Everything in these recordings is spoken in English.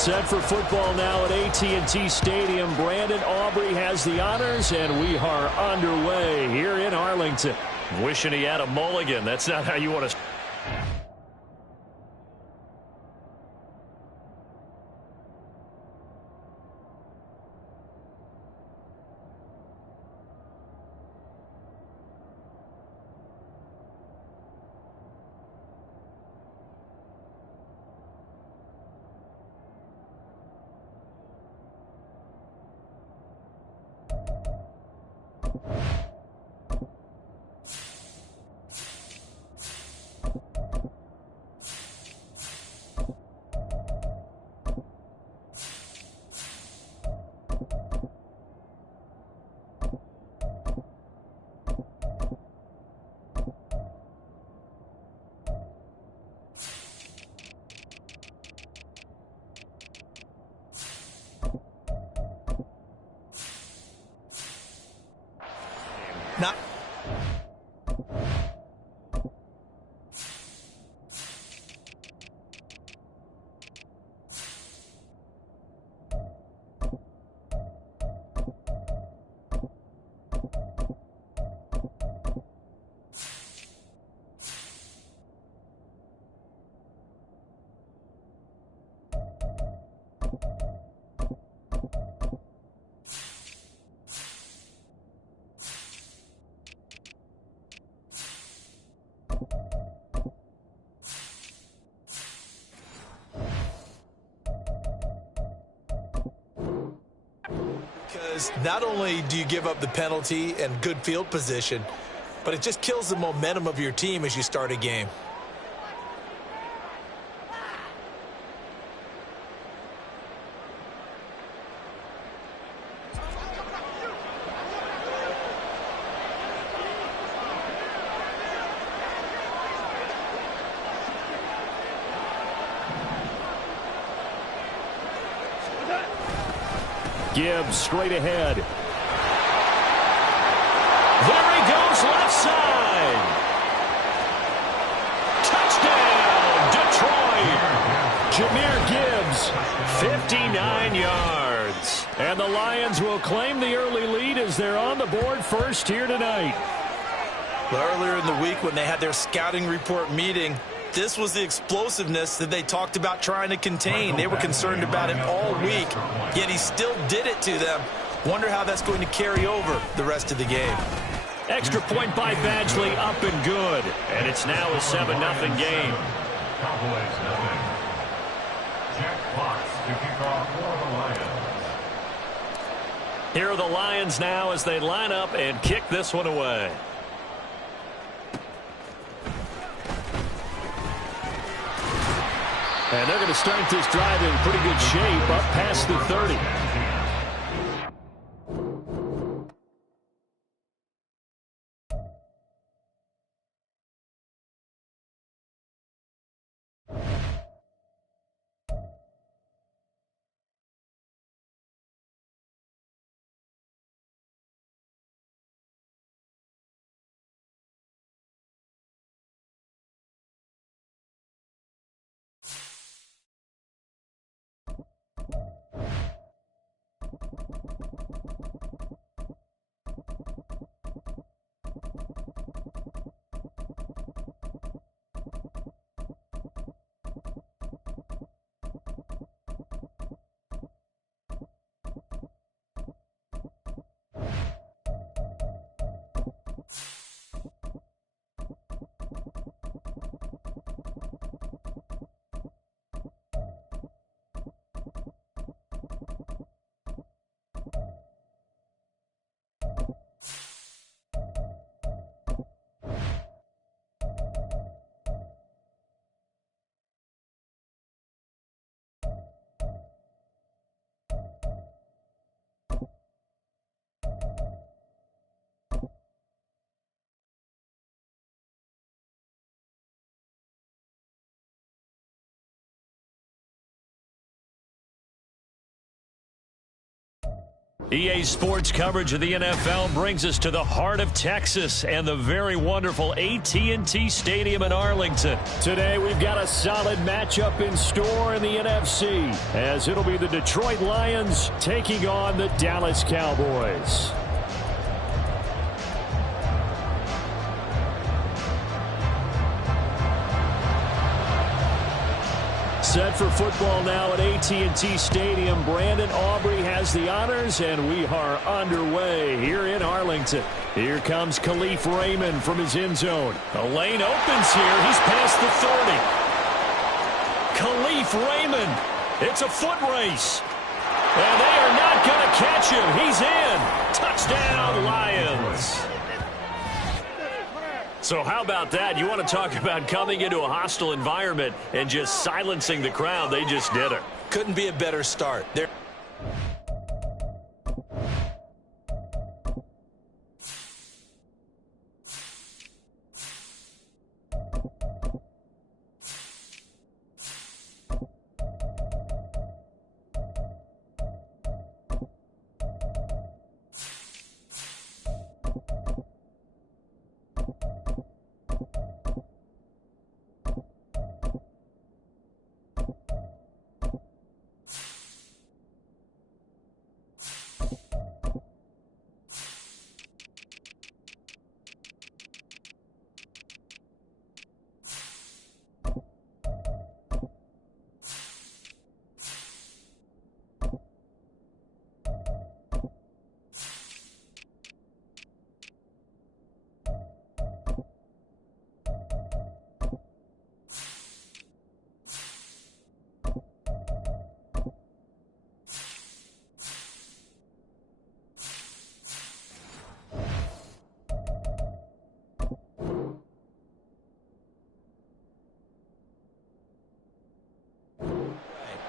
Set for football now at AT&T Stadium. Brandon Aubrey has the honors, and we are underway here in Arlington. Wishing he had a mulligan. That's not how you want to... Not because not only do you give up the penalty and good field position, but it just kills the momentum of your team as you start a game. Gibbs straight ahead. There he goes, left side. Touchdown, Detroit. Jameer Gibbs, 59 yards. And the Lions will claim the early lead as they're on the board first here tonight. Earlier in the week when they had their scouting report meeting, this was the explosiveness that they talked about trying to contain. They were concerned about it all week, yet he still did it to them. Wonder how that's going to carry over the rest of the game. Extra point by Badgley, up and good. And it's now a 7-0 game. Cowboys nothing. Jack Fox to kick off for the Lions. Here are the Lions now as they line up and kick this one away. And they're going to start this drive in pretty good shape up past the 30. EA Sports coverage of the NFL brings us to the heart of Texas and the very wonderful AT&T Stadium in Arlington. Today we've got a solid matchup in store in the NFC, as it'll be the Detroit Lions taking on the Dallas Cowboys. Set for football now at AT&T Stadium. Brandon Aubrey has the honors, and we are underway here in Arlington. Here comes Khalif Raymond from his end zone. The lane opens here. He's past the 30. Khalif Raymond. It's a foot race. And they are not going to catch him. He's in. Touchdown, Lions. So how about that? You want to talk about coming into a hostile environment and just silencing the crowd. They just did it. Couldn't be a better start.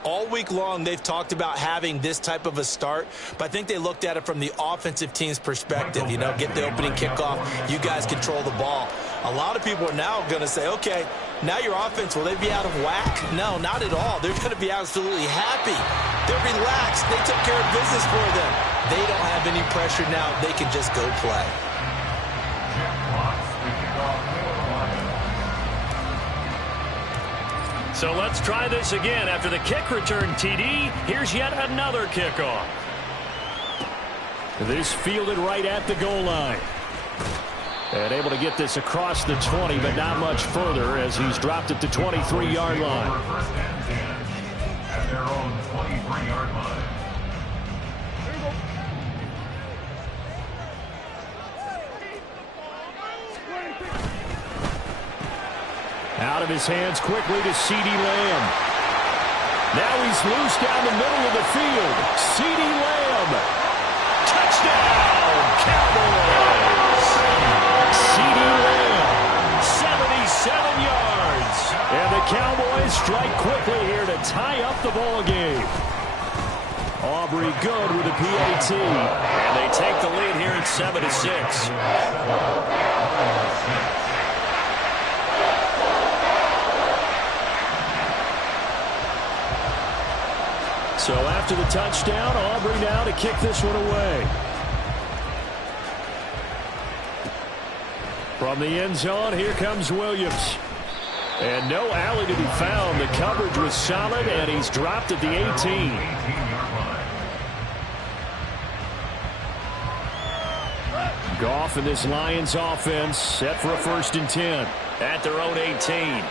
All week long, they've talked about having this type of a start, but I think they looked at it from the offensive team's perspective. You know, get the opening kickoff. You guys control the ball. A lot of people are now going to say, okay, now your offense, will they be out of whack? No, not at all. They're going to be absolutely happy. They're relaxed. They took care of business for them. They don't have any pressure now. They can just go play. So let's try this again. After the kick return, TD, here's yet another kickoff. This fielded right at the goal line. And able to get this across the 20, but not much further as he's dropped it to 23-yard line. First and 10 at their own 23-yard line. Out of his hands quickly to CeeDee Lamb. Now he's loose down the middle of the field. CeeDee Lamb. Touchdown, Cowboys. CeeDee Lamb. 77 yards. And the Cowboys strike quickly here to tie up the ball game. Aubrey good with a PAT. And they take the lead here at 7-6. So after the touchdown, Aubrey now to kick this one away. From the end zone, here comes Williams. And no alley to be found. The coverage was solid, and he's dropped at the 18. Goff and this Lions offense set for a 1st and 10. At their own 18.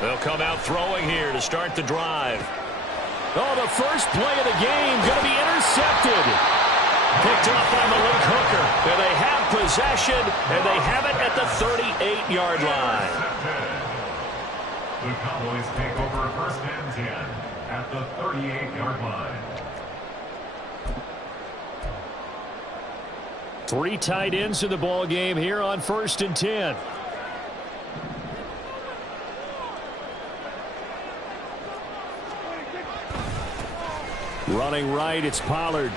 They'll come out throwing here to start the drive. Oh, the first play of the game going to be intercepted. Picked up by Malik Hooker. And they have possession, and they have it at the 38-yard line. The Cowboys take over 1st and 10 at the 38-yard line. 3 tight ends in the ball game here on 1st and 10. Running right, it's Pollard.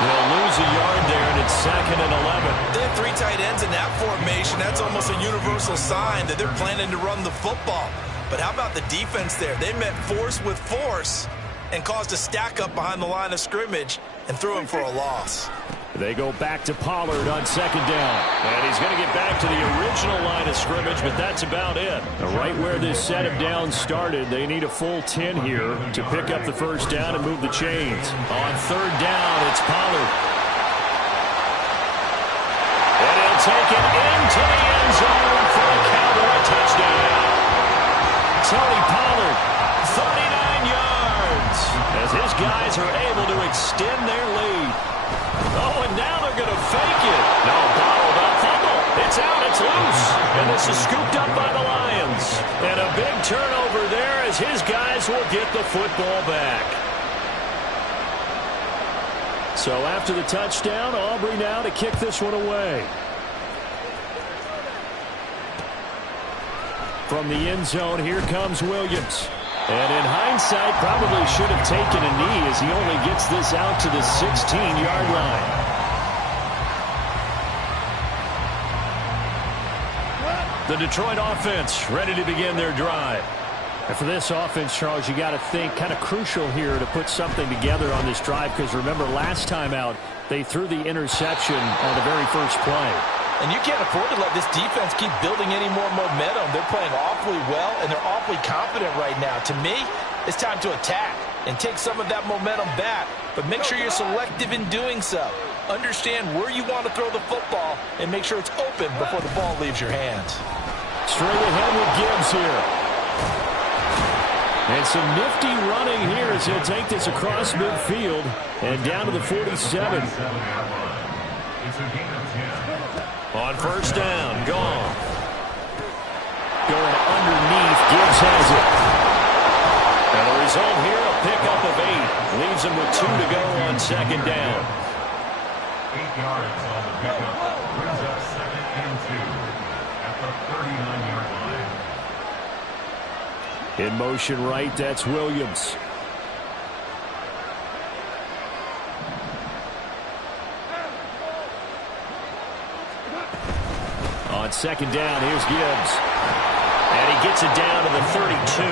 They'll lose a yard there, and on 2nd and 11. They have 3 tight ends in that formation. That's almost a universal sign that they're planning to run the football. But how about the defense there? They met force with force and caused a stack up behind the line of scrimmage and threw him for a loss. They go back to Pollard on 2nd down. And he's going to get back to the original line of scrimmage, but that's about it. Right where this set of downs started, they need a full 10 here to pick up the first down and move the chains. On 3rd down, it's Pollard. And he'll take it into the end zone for a Cowboy touchdown. Tony Pollard, 39 yards, as his guys are able to extend their lead. Oh, and now they're going to fake it. No, bottled up fumble. It's out, it's loose. And this is scooped up by the Lions. And a big turnover there as his guys will get the football back. So after the touchdown, Aubrey now to kick this one away. From the end zone, here comes Williams. And in hindsight, probably should have taken a knee as he only gets this out to the 16-yard line. The Detroit offense ready to begin their drive. And for this offense, Charles, you got to think kind of crucial here to put something together on this drive, because remember last time out, they threw the interception on the very first play. And you can't afford to let this defense keep building any more momentum. They're playing awfully well, and they're awfully confident right now. To me, it's time to attack and take some of that momentum back. But make sure you're selective in doing so. Understand where you want to throw the football and make sure it's open before the ball leaves your hands. Straight ahead with Gibbs here. And some nifty running here as he'll take this across midfield and down to the 47. On 1st down, gone. Going underneath, Gibbs has it. And the result here, a pickup of 8. Leaves him with 2 to go on 2nd down. 8 yards on the pickup. Brings up 2nd and 2 at the 39-yard line. In motion right, that's Williams. On 2nd down, here's Gibbs. And he gets it down to the 32.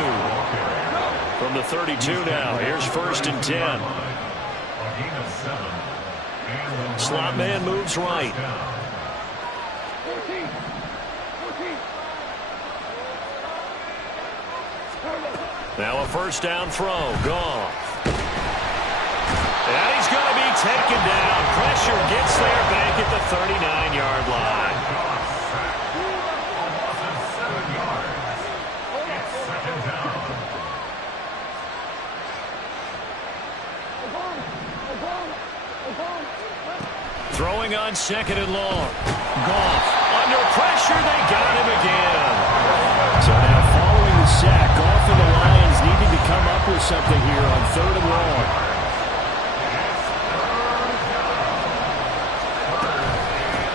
From the 32 now, here's 1st and 10. Slot man moves right. Now a 1st down throw, gone. And he's going to be taken down. Pressure gets there back at the 39-yard line. Throwing on 2nd and long. Goff under pressure. They got him again. So now following the sack, Goff and the Lions needing to come up with something here on 3rd and long.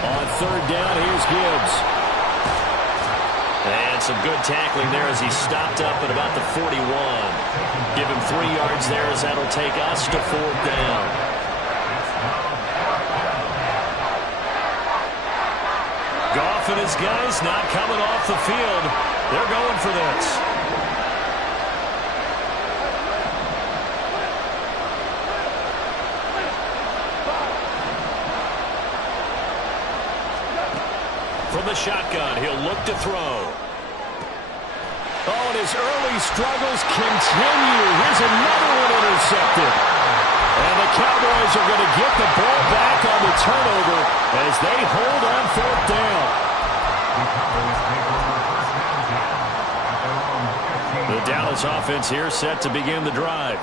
On 3rd down, here's Gibbs. And some good tackling there as he stopped up at about the 41. Give him 3 yards there as that'll take us to 4th down. Goff and his guys not coming off the field. They're going for this. From the shotgun, he'll look to throw. Oh, and his early struggles continue. Here's another one intercepted. And the Cowboys are going to get the ball back on the turnover as they hold on 4th down. The Dallas offense here set to begin the drive.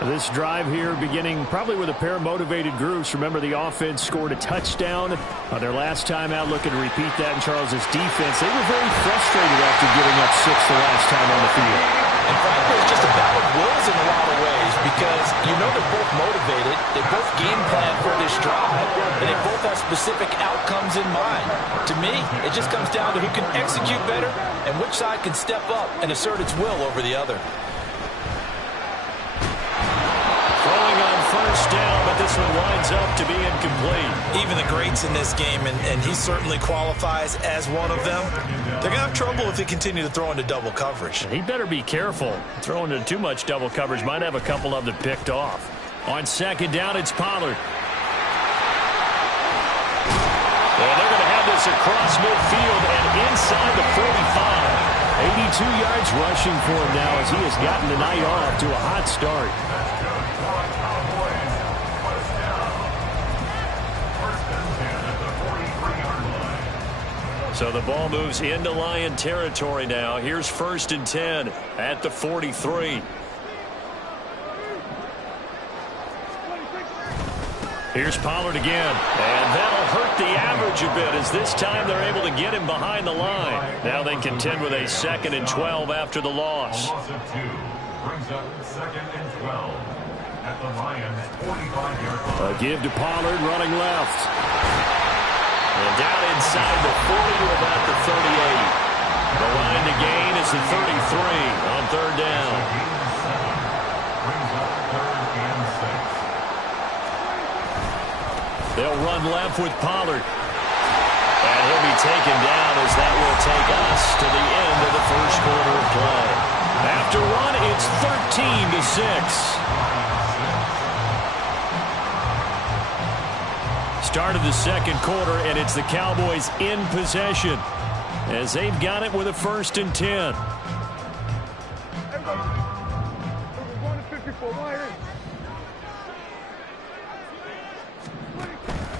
This drive here beginning probably with a pair of motivated groups. Remember, the offense scored a touchdown on their last time out. Looking to repeat that in Charles's defense. They were very frustrated after giving up 6 the last time on the field. And frankly, it's just a battle of wills in a lot of ways because you know they're both motivated. They both game plan for this drive, and they both have specific outcomes in mind. To me, it just comes down to who can execute better and which side can step up and assert its will over the other. Throwing on 1st down, but this one winds up to be incomplete. Even the greats in this game, and he certainly qualifies as one of them, they're going to have trouble if they continue to throw into double coverage. He better be careful. Throwing into too much double coverage might have a couple of them picked off. On second down, it's Pollard. And they're going to have this across midfield and inside the 45. 82 yards rushing for him now as he has gotten the night off to a hot start. So the ball moves into Lion territory now. Here's 1st and 10 at the 43. Here's Pollard again, and that'll hurt the average a bit as this time they're able to get him behind the line. Now they contend with a 2nd and 12 after the loss. A loss of 2 brings up 2nd and 12 at the Lions' 45-yard line. A give to Pollard running left. And down inside the 40 to about the 38. The line to gain is the 33 on 3rd down. Brings up 3rd and 6. They'll run left with Pollard. And he'll be taken down as that will take us to the end of the 1st quarter of play. After one, it's 13-6. Start of the 2nd quarter, and it's the Cowboys in possession as they've got it with a 1st and 10.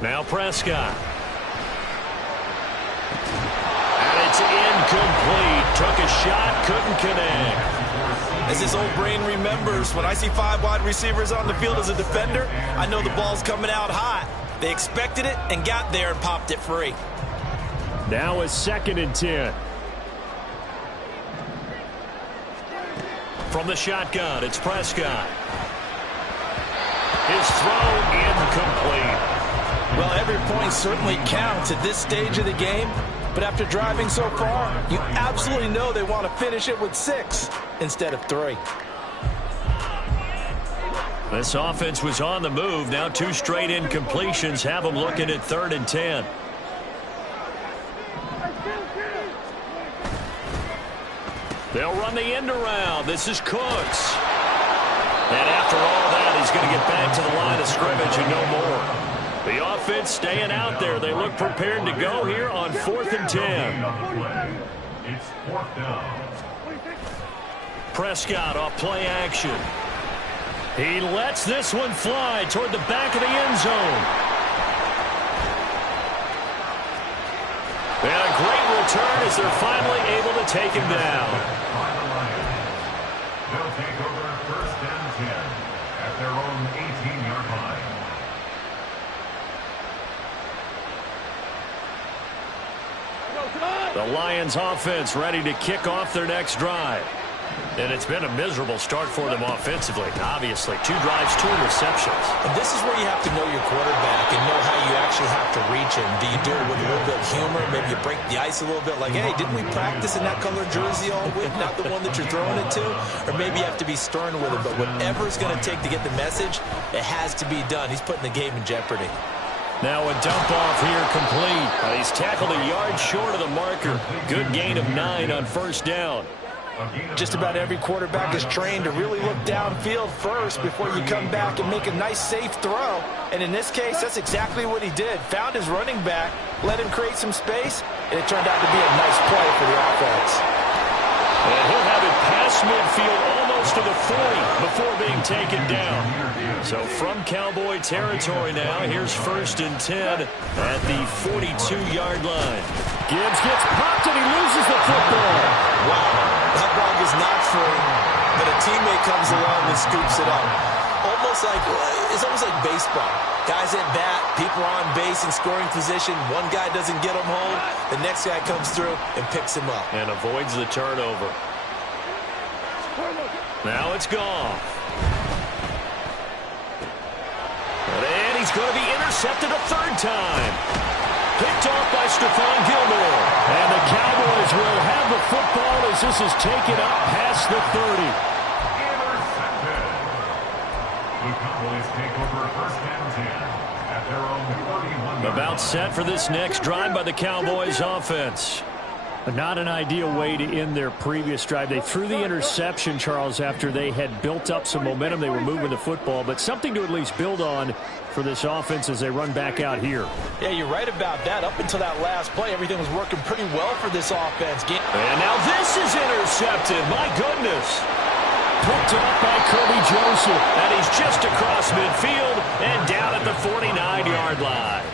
Now Prescott. And it's incomplete. Took a shot, couldn't connect. As his old brain remembers, when I see 5 wide receivers on the field as a defender, I know the ball's coming out hot. They expected it and got there and popped it free. Now a 2nd and 10. From the shotgun, it's Prescott. His throw incomplete. Well, every point certainly counts at this stage of the game, but after driving so far, you absolutely know they want to finish it with 6 instead of 3. This offense was on the move. Now 2 straight incompletions have them looking at 3rd and 10. They'll run the end around. This is Cooks. And after all that, he's going to get back to the line of scrimmage and no more. The offense staying out there. They look prepared to go here on 4th and 10. It's 4th down. Prescott off play action. He lets this one fly toward the back of the end zone. And a great return as they're finally able to take him down. They'll take over 1st and 10 at their own 18-yard line. The Lions offense ready to kick off their next drive. And it's been a miserable start for them offensively. Obviously, 2 drives, 2 receptions. And this is where you have to know your quarterback and know how you actually have to reach him. Do you do it with a little bit of humor? Maybe you break the ice a little bit like, hey, didn't we practice in that color jersey all week, not the one that you're throwing it to? Or maybe you have to be stern with him. But whatever it's going to take to get the message, it has to be done. He's putting the game in jeopardy. Now a dump off here complete. He's tackled a yard short of the marker. Good gain of 9 on 1st down. Just about every quarterback is trained to really look downfield first before you come back and make a nice, safe throw. And in this case, that's exactly what he did. Found his running back, let him create some space, and it turned out to be a nice play for the offense. And he'll have it past midfield almost to the 40 before being taken down. So from Cowboy territory now, here's 1st and 10 at the 42-yard line. Gibbs gets popped and he loses the football. Wow. That ball was not free, but a teammate comes along and scoops it up. It's almost like baseball. Guys at bat, people are on base in scoring position. One guy doesn't get him home. The next guy comes through and picks him up. And avoids the turnover. Now it's gone. And he's going to be intercepted a 3rd time. Picked off by Stephon Gilmore. And the Cowboys will have the football as this is taken up past the 30. The Cowboys take over first and 10 at their own 31. About set for this next drive by the Cowboys offense. Not an ideal way to end their previous drive. They threw the interception, Charles, after they had built up some momentum. They were moving the football, but something to at least build on for this offense as they run back out here. Yeah, you're right about that. Up until that last play, everything was working pretty well for this offense. And now this is intercepted. My goodness. Picked up by Kirby Joseph. And he's just across midfield and down at the 49-yard line.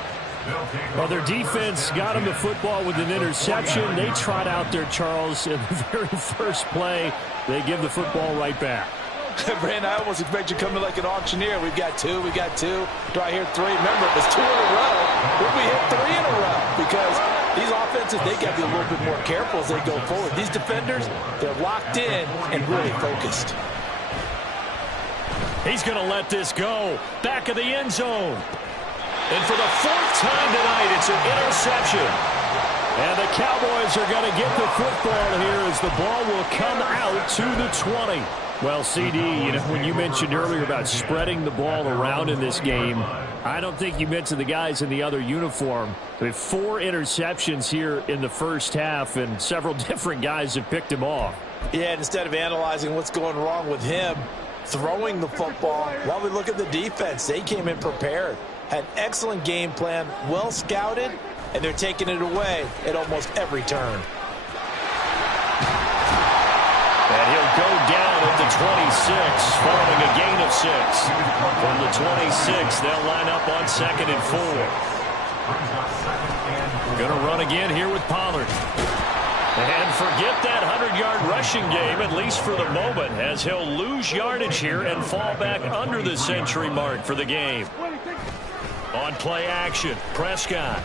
Well, their defense got him the football with an interception. They trot out there, Charles, in the very first play. They give the football right back. Brandon, I almost expect you coming like an auctioneer. We've got two. Do I hear three? Remember, it was 2 in a row. When we hit 3 in a row, because these offenses, they got to be a little bit more careful as they go forward. These defenders, they're locked in and really focused. He's going to let this go. Back of the end zone. And for the 4th time tonight, it's an interception. And the Cowboys are going to get the football here as the ball will come out to the 20. Well, CD, you know, when you mentioned earlier about spreading the ball around in this game, I don't think you mentioned the guys in the other uniform. We have 4 interceptions here in the first half, and several different guys have picked him off. Yeah, and instead of analyzing what's going wrong with him throwing the football, while we look at the defense, they came in prepared. Had an excellent game plan, well scouted, and they're taking it away at almost every turn. And he'll go down at the 26, following a gain of 6. From the 26, they'll line up on 2nd and 4. Going to run again here with Pollard. And forget that 100-yard rushing game, at least for the moment, as he'll lose yardage here and fall back under the century mark for the game. On play action, Prescott.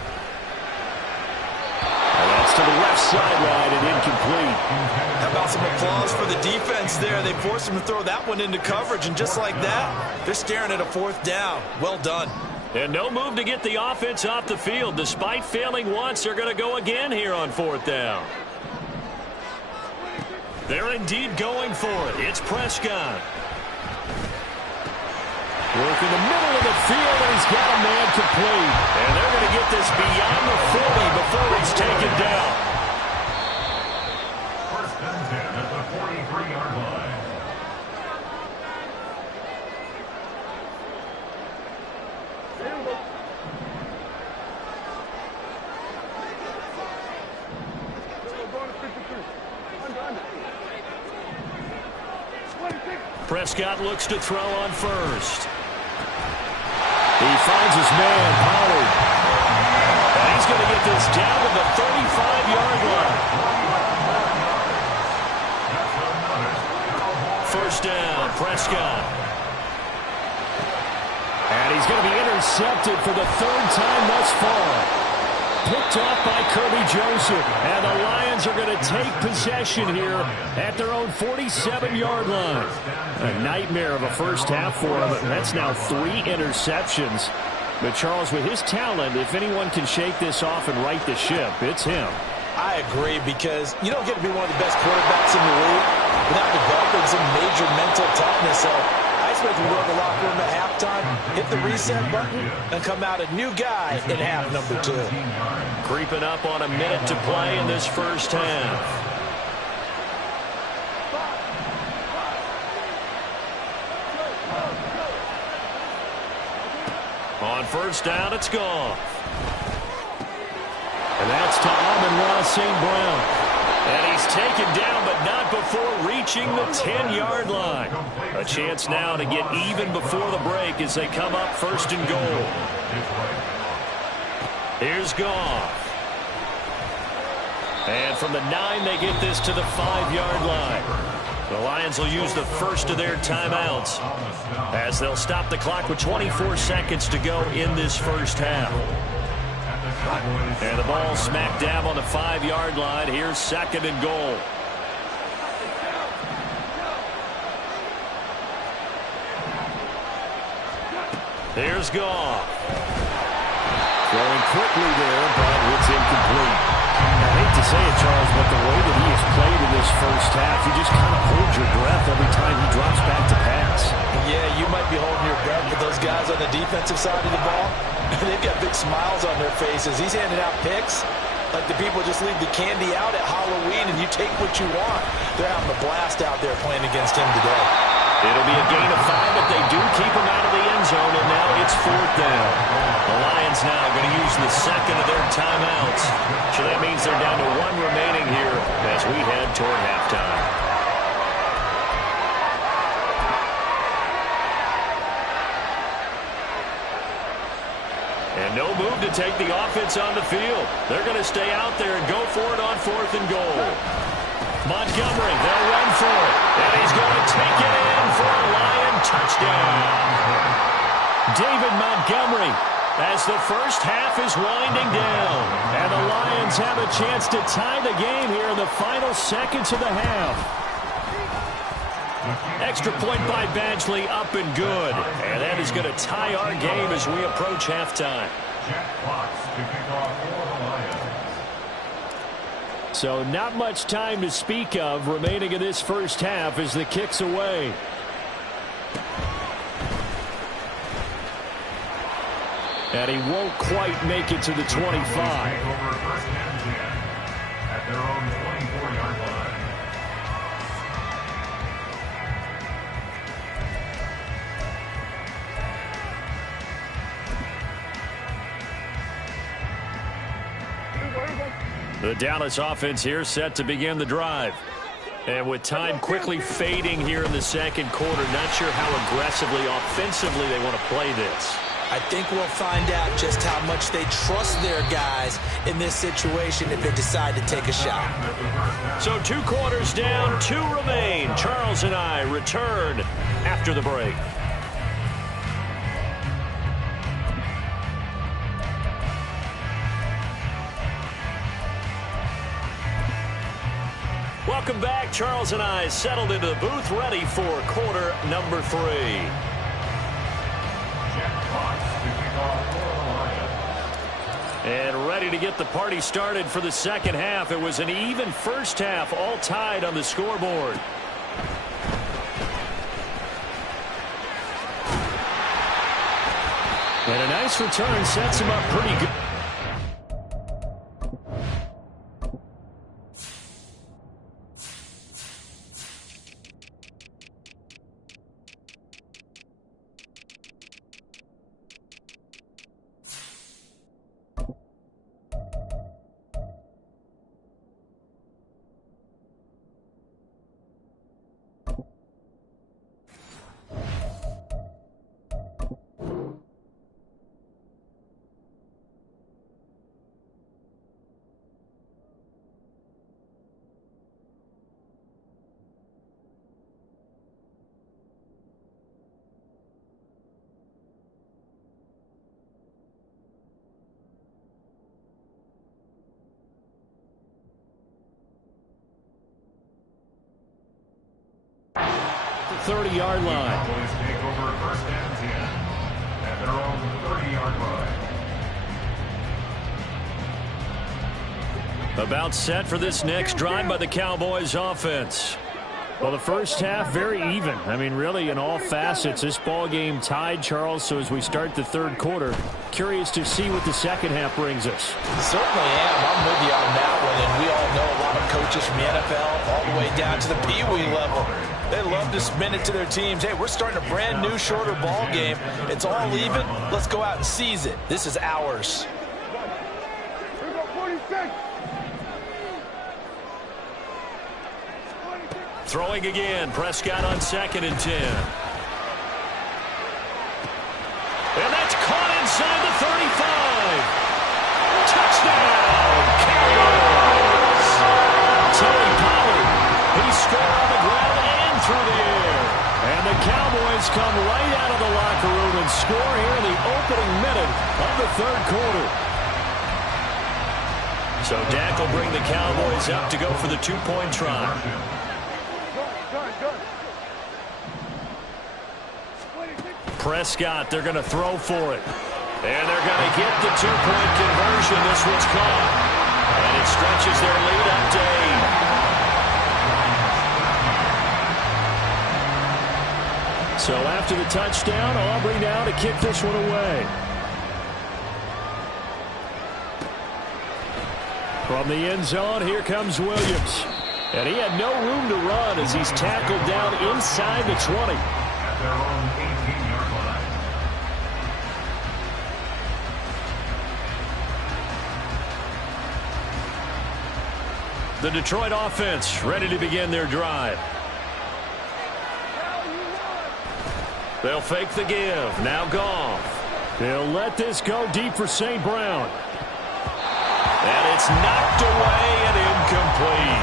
And that's to the left sideline and incomplete. How about some applause for the defense there? They forced him to throw that one into coverage, and just like that, they're staring at a 4th down. Well done. And no move to get the offense off the field. Despite failing once, they're going to go again here on 4th down. They're indeed going for it. It's Prescott. Work in the middle of the field, and he's got a man complete. And they're going to get this beyond the 40 before he's taken down. First and 10 at the 43-yard line. Prescott looks to throw on first. He finds his man, Pollard. And he's going to get this down to the 35-yard line. First down, Prescott. And he's going to be intercepted for the 3rd time thus far. Picked off by Kirby Joseph. And the Lions are going to take possession here at their own 47-yard line. A nightmare of a first half for him. That's now 3 interceptions. But Charles, with his talent, if anyone can shake this off and right the ship, it's him. I agree, because you don't get to be one of the best quarterbacks in the league without developing some major mental toughness. So I expect him to go to the locker room at halftime, hit the reset button, and come out a new guy in half number 2. Creeping up on a minute to play in this first half. On first down, it's gone. And that's to Amon-Ra St. Brown. And he's taken down, but not before reaching the 10-yard line. A chance now to get even before the break as they come up 1st and goal. Here's Goff. And from the 9, they get this to the 5-yard line. The Lions will use the first of their timeouts as they'll stop the clock with 24 seconds to go in this first half. And the ball smack dab on the 5-yard line. Here's 2nd and goal. Here's Goff. Throwing quickly there, but it's incomplete. hate to say it, Charles, but the way that he has played in this first half, you just kind of hold your breath every time he drops back to pass. Yeah, you might be holding your breath, but those guys on the defensive side of the ball, they've got big smiles on their faces. He's handing out picks like the people just leave the candy out at Halloween and you take what you want. They're having a blast out there playing against him today. It'll be a gain of 5 if they do keep him out of the end zone, and now it's 4th down. The Lions now going to use the second of their timeouts. So that means they're down to 1 remaining here as we head toward halftime. And no move to take the offense on the field. They're going to stay out there and go for it on 4th and goal. Montgomery, they'll run for it. And he's going to take it in for a Lion touchdown. David Montgomery, as the first half is winding down. And the Lions have a chance to tie the game here in the final seconds of the half. Extra point by Badgley, up and good. And that is going to tie our game as we approach halftime. Jack Fox to kick off for the Lions. So not much time to speak of remaining in this first half as the kick's away. And he won't quite make it to the 25. Take over first and 10 at their own 24-yard line. The Dallas offense here set to begin the drive. And with time quickly fading here in the second quarter, not sure how aggressively, offensively they want to play this. I think we'll find out just how much they trust their guys in this situation if they decide to take a shot. So 2 quarters down, 2 remain. Charles and I return after the break. Welcome back. Charles and I settled into the booth, ready for quarter number 3. And ready to get the party started for the second half. It was an even first half, all tied on the scoreboard. And a nice return sets him up pretty good. The 30-yard line. Cowboys take over first and 10 at their own 30-yard line. About set for this next drive by the Cowboys offense. Well, the first half, very even. I mean, really, in all facets, this ball game tied, Charles. So as we start the third quarter, curious to see what the second half brings us. Certainly am. I'm with you on that one. And we all know a lot of coaches from the NFL all the way down to the Pee Wee level. They love to spin it to their teams. Hey, we're starting a brand new, shorter ball game. It's all even. Let's go out and seize it. This is ours. Throwing again. Prescott on 2nd and 10. And that's caught inside the 35. Touchdown, Cowboys. Tony Pollard. He scored on the ground and through the air. And the Cowboys come right out of the locker room and score here in the opening minute of the third quarter. So Dak will bring the Cowboys up to go for the 2-point try. Prescott, they're going to throw for it. And they're going to get the 2-point conversion. This one's caught. And it stretches their lead up to 8. So after the touchdown, Aubrey now to kick this one away. From the end zone, here comes Williams. And he had no room to run as he's tackled down inside the 20. At their own 18-yard line. The Detroit offense ready to begin their drive. They'll fake the give. Now Goff. They'll let this go deep for St. Brown. And it's knocked away and incomplete.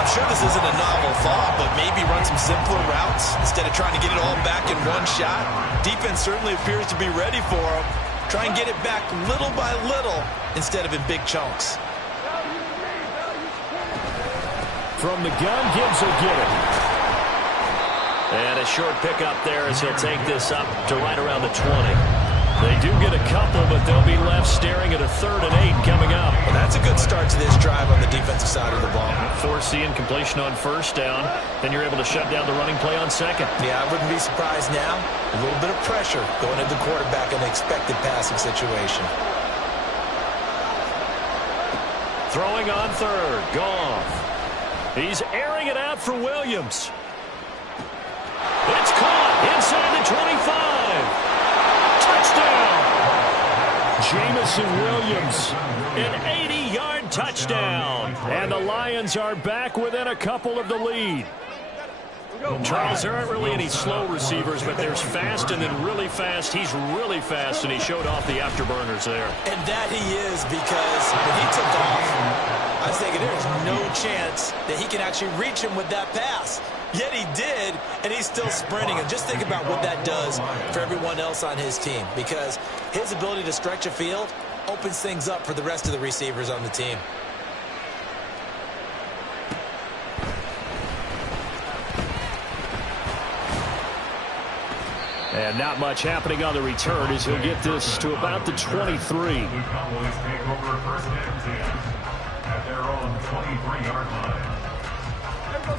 I'm sure this isn't a novel thought, but maybe run some simpler routes instead of trying to get it all back in one shot. Defense certainly appears to be ready for him. Try and get it back little by little instead of in big chunks. From the gun, Gibbs will get it. And a short pickup there as he'll take this up to right around the 20. They do get a couple, but they'll be left staring at a 3rd and 8 coming up. Well, that's a good start to this drive on the defensive side of the ball. Force the incompletion on 1st down. Then you're able to shut down the running play on 2nd. Yeah, I wouldn't be surprised now. A little bit of pressure going into the quarterback in the expected passing situation. Throwing on 3rd. Goff. He's airing it out for Williams. It's caught inside the 25. Touchdown! Jamison Williams, an 80-yard touchdown. And the Lions are back within a couple of the lead. Charles, there aren't really any slow receivers, but there's fast and then really fast. He's really fast, and he showed off the afterburners there. And that he is, because when he took off, I was thinking there's no chance that he can actually reach him with that pass. Yet he did, and he's still sprinting. And just think about what that does for everyone else on his team, because his ability to stretch a field opens things up for the rest of the receivers on the team. And not much happening on the return as he'll get this to about the 23. The Cowboys take over 1st and 10 at their own 23-yard line.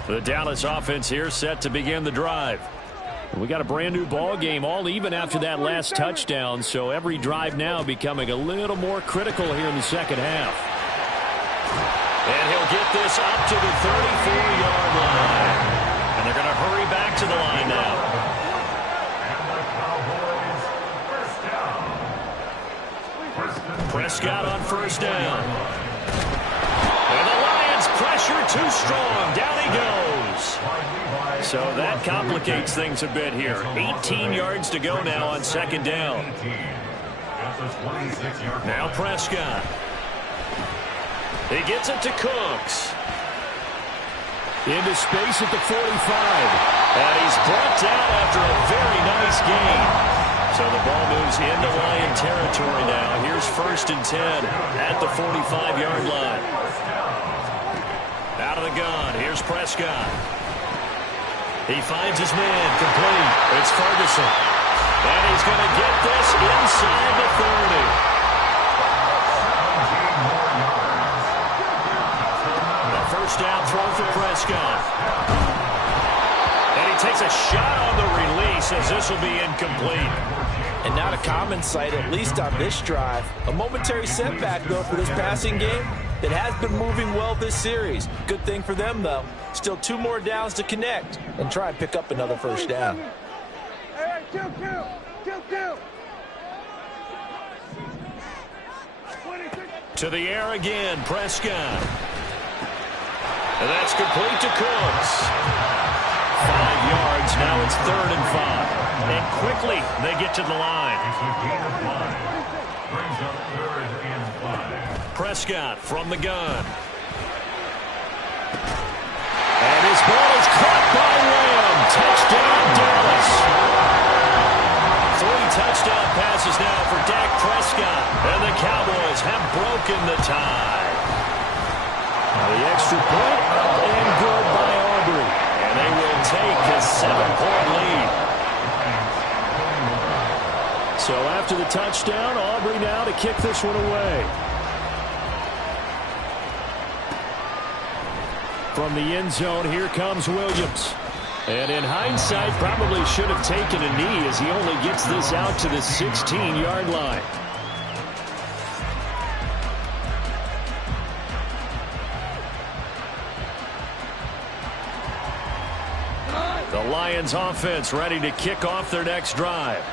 The Dallas offense here set to begin the drive. We got a brand new ball game, all even after that last touchdown, so every drive now becoming a little more critical here in the 2nd half. And he'll get this up to the 34-yard line. And they're going to hurry back to the line now. Prescott on 1st down. And the Lions pressure too strong. Down he goes. So that complicates things a bit here. 18 yards to go now on 2nd down. Now Prescott. He gets it to Cooks. Into space at the 45. And he's brought down after a very nice gain. So the ball moves into Lion territory now. Here's 1st and 10 at the 45-yard line. Out of the gun. Here's Prescott. He finds his man. Complete. It's Ferguson. And he's going to get this inside the 30. A 1st down throw for Prescott. And he takes a shot on the release as this will be incomplete. And not a common sight, at least on this drive. A momentary setback, though, for this passing game that has been moving well this series. Good thing for them, though. Still 2 more downs to connect and try and pick up another 1st down. To the air again, Prescott. And that's complete to Cooks. 5 yards, now it's 3rd and 5. And quickly, they get to the line. Prescott from the gun. And his ball is caught by Lamb. Touchdown, Dallas. 3 touchdown passes now for Dak Prescott. And the Cowboys have broken the tie. Now the extra point up and good by Aubrey. And they will take a 7-point lead. So after the touchdown, Aubrey now to kick this one away. From the end zone, here comes Williams. And in hindsight, probably should have taken a knee as he only gets this out to the 16-yard line. The Lions offense ready to kick off their next drive.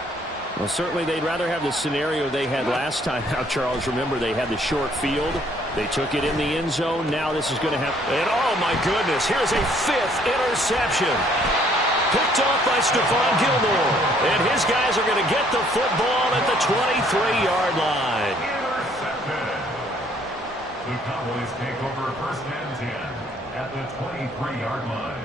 Well, certainly they'd rather have the scenario they had last time out, Charles. Remember, they had the short field. They took it in the end zone. Now this is going to happen. And, oh, my goodness, here's a 5th interception. Picked off by Stephon Gilmore. And his guys are going to get the football at the 23-yard line. Intercepted. The Cowboys take over 1st and 10 at the 23-yard line.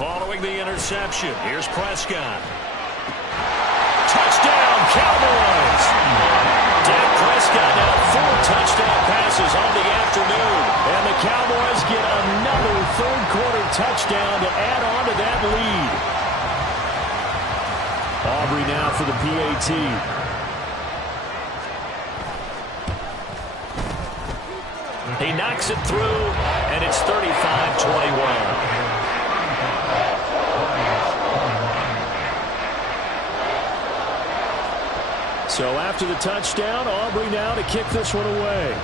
Following the interception, here's Prescott. Touchdown, Cowboys! Dak Prescott now 4 touchdown passes on the afternoon. And the Cowboys get another third-quarter touchdown to add on to that lead. Aubrey now for the PAT. He knocks it through, and it's 35-21. So after the touchdown, Aubrey now to kick this one away.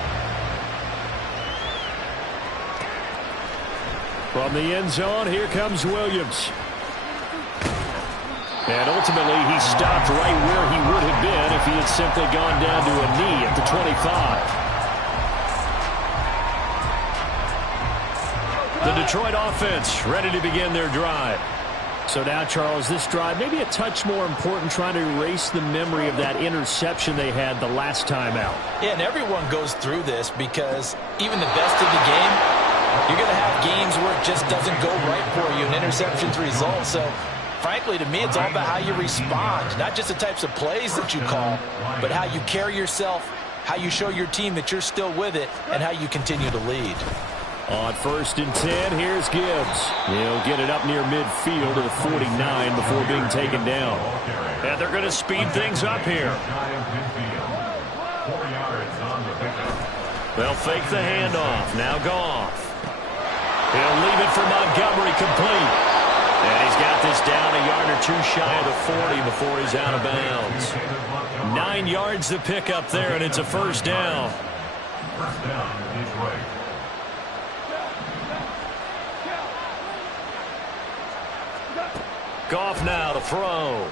From the end zone, here comes Williams. And ultimately, he stopped right where he would have been if he had simply gone down to a knee at the 25. The Detroit offense ready to begin their drive. So now, Charles, this drive maybe a touch more important, trying to erase the memory of that interception they had the last time out. Yeah, and everyone goes through this because even the best of the game, you're going to have games where it just doesn't go right for you, and interceptions result. So, frankly, to me, it's all about how you respond, not just the types of plays that you call, but how you carry yourself, how you show your team that you're still with it, and how you continue to lead. On 1st and 10, here's Gibbs. He'll get it up near midfield to the 49 before being taken down. And they're going to speed things up here. They'll fake the handoff. Now Goff. He'll leave it for Montgomery complete. And he's got this down a yard or 2 shy of the 40 before he's out of bounds. 9 yards to pick up there, and it's a 1st down. First down, Detroit. Goff now to throw.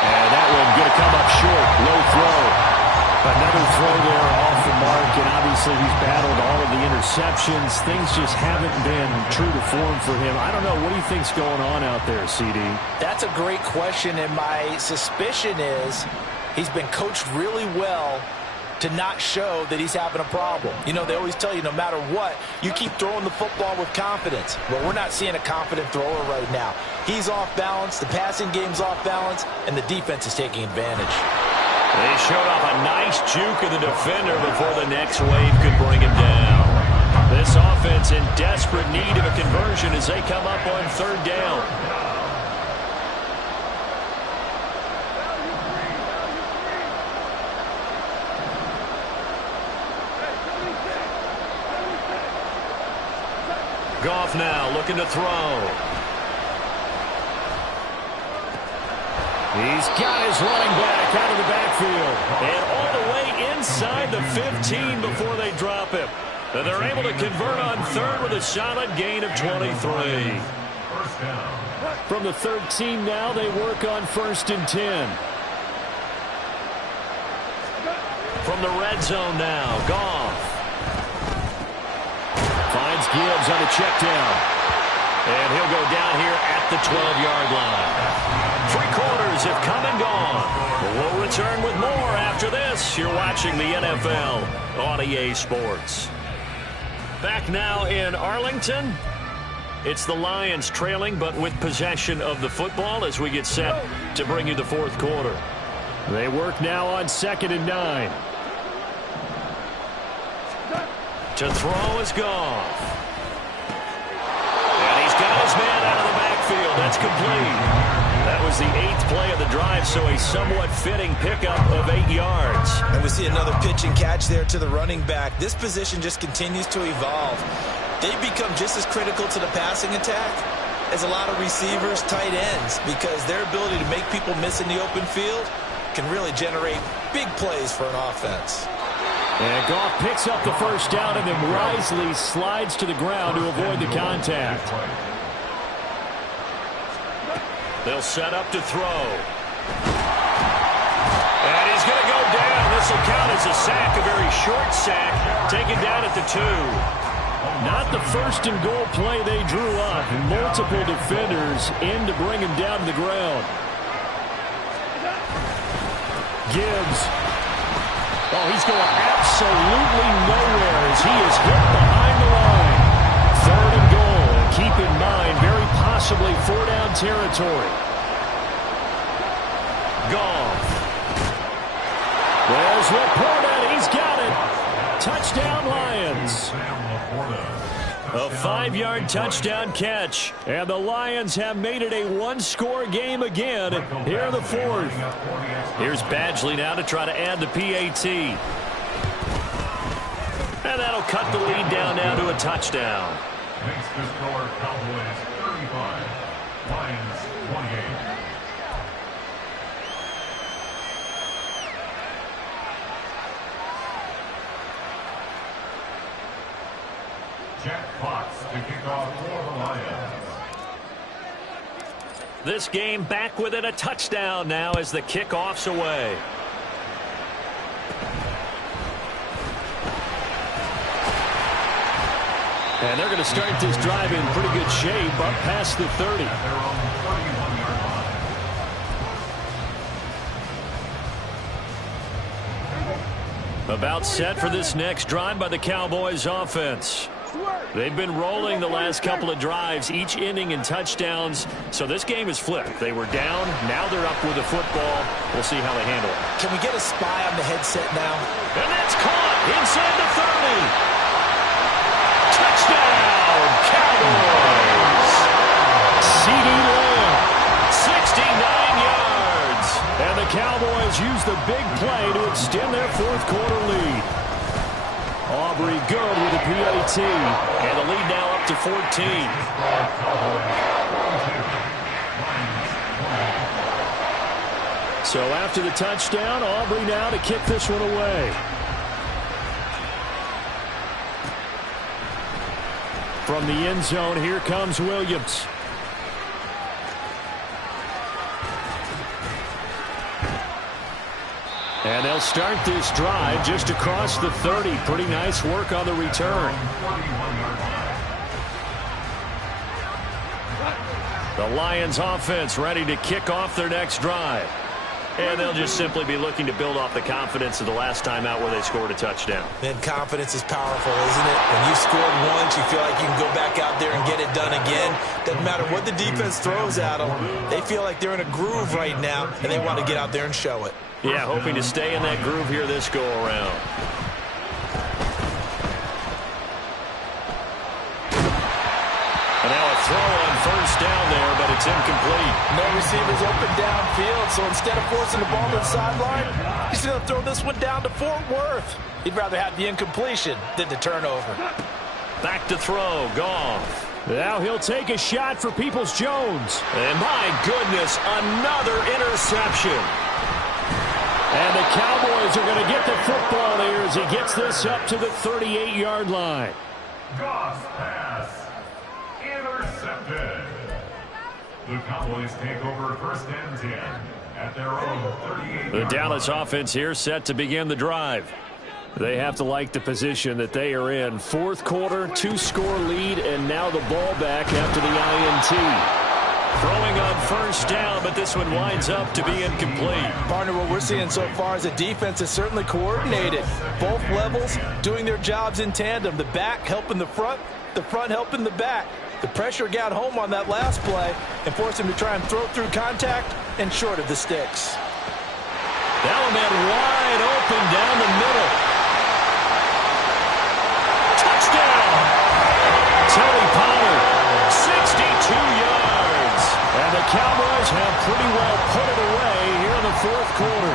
And that one going to come up short. Low throw. Another throw there off the mark, and obviously he's battled all of the interceptions. Things just haven't been true to form for him. I don't know. What do you think's going on out there, CD? That's a great question, and my suspicion is he's been coached really well to not show that he's having a problem. You know, they always tell you no matter what, you keep throwing the football with confidence. But we're not seeing a confident thrower right now. He's off balance, the passing game's off balance, and the defense is taking advantage. They showed off a nice juke of the defender before the next wave could bring him down. This offense in desperate need of a conversion as they come up on 3rd down. Goff now looking to throw. He's got his running back out of the backfield. And all the way inside the 15 before they drop him. And they're able to convert on 3rd with a solid gain of 23. From the 13 now, they work on 1st and 10. From the red zone now, Goff. Finds Gibbs on a check down. And he'll go down here at the 12-yard line. 3 quarters have come and gone. We'll return with more after this. You're watching the NFL on EA Sports. Back now in Arlington. It's the Lions trailing, but with possession of the football as we get set to bring you the fourth quarter. They work now on 2nd and 9. To throw is Goff. And he's got his man out of the backfield. That's complete. That was the 8th play of the drive, so a somewhat fitting pickup of 8 yards. And we see another pitch and catch there to the running back. This position just continues to evolve. They've become just as critical to the passing attack as a lot of receivers, tight ends, because their ability to make people miss in the open field can really generate big plays for an offense. And Goff picks up the first down and then wisely slides to the ground to avoid the contact. They'll set up to throw. And he's going to go down. This will count as a sack, a very short sack, taken down at the 2. Not the first and goal play they drew up. Multiple defenders in to bring him down to the ground. Gibbs. Oh, he's going absolutely nowhere as he is hit behind the line. 3rd and goal. And keep in mind, very possibly 4-down territory. Goff. There's Laporta. He's got it. Touchdown, Lions. A 5-yard touchdown catch. And the Lions have made it a one-score game again here in the 4th. Here's Badgley now to try to add the PAT. And that'll cut the lead down now to a touchdown. Makes the score Cowboys 35, Lions 28. Jack Fox to kick off for the Lions. This game back within a touchdown now as the kickoff's away. And they're going to start this drive in pretty good shape up past the 30. About set for this next drive by the Cowboys offense. They've been rolling the last couple of drives, each ending in touchdowns. So this game is flipped. They were down. Now they're up with the football. We'll see how they handle it. Can we get a spy on the headset now? And that's caught inside the 30. Touchdown, Cowboys. CeeDee Lamb. 69 yards. And the Cowboys use the big play to extend their fourth quarter lead. Aubrey good with a PAT. And the lead now up to 14. So after the touchdown, Aubrey now to kick this one away. From the end zone, here comes Williams. And they'll start this drive just across the 30. Pretty nice work on the return. The Lions offense ready to kick off their next drive. And they'll just simply be looking to build off the confidence of the last time out where they scored a touchdown. Man, confidence is powerful, isn't it? When you've scored once, you feel like you can go back out there and get it done again. Doesn't matter what the defense throws at them. They feel like they're in a groove right now, and they want to get out there and show it. Yeah, hoping to stay in that groove here this go-around. And now a throw on first down there, but it's incomplete. No receivers open downfield, so instead of forcing the ball to the sideline, he's going to throw this one down to Fort Worth. He'd rather have the incompletion than the turnover. Back to throw, Goff. Now he'll take a shot for Peoples-Jones. And my goodness, another interception. And the Cowboys are going to get the football there as he gets this up to the 38-yard line. Goff's pass intercepted. The Cowboys take over first and 10 at their own 38. The Dallas offense here set to begin the drive. They have to like the position that they are in. Fourth quarter, 2-score lead, and now the ball back after the INT. Throwing on first down, but this one winds up to be incomplete. Partner, what we're seeing so far is the defense is certainly coordinated. Both levels doing their jobs in tandem. The back helping the front helping the back. The pressure got home on that last play and forced him to try and throw through contact and short of the sticks. Element wide open down the middle. Touchdown! Tony Pollard, 62 yards. And the Cowboys have pretty well put it away here in the fourth quarter.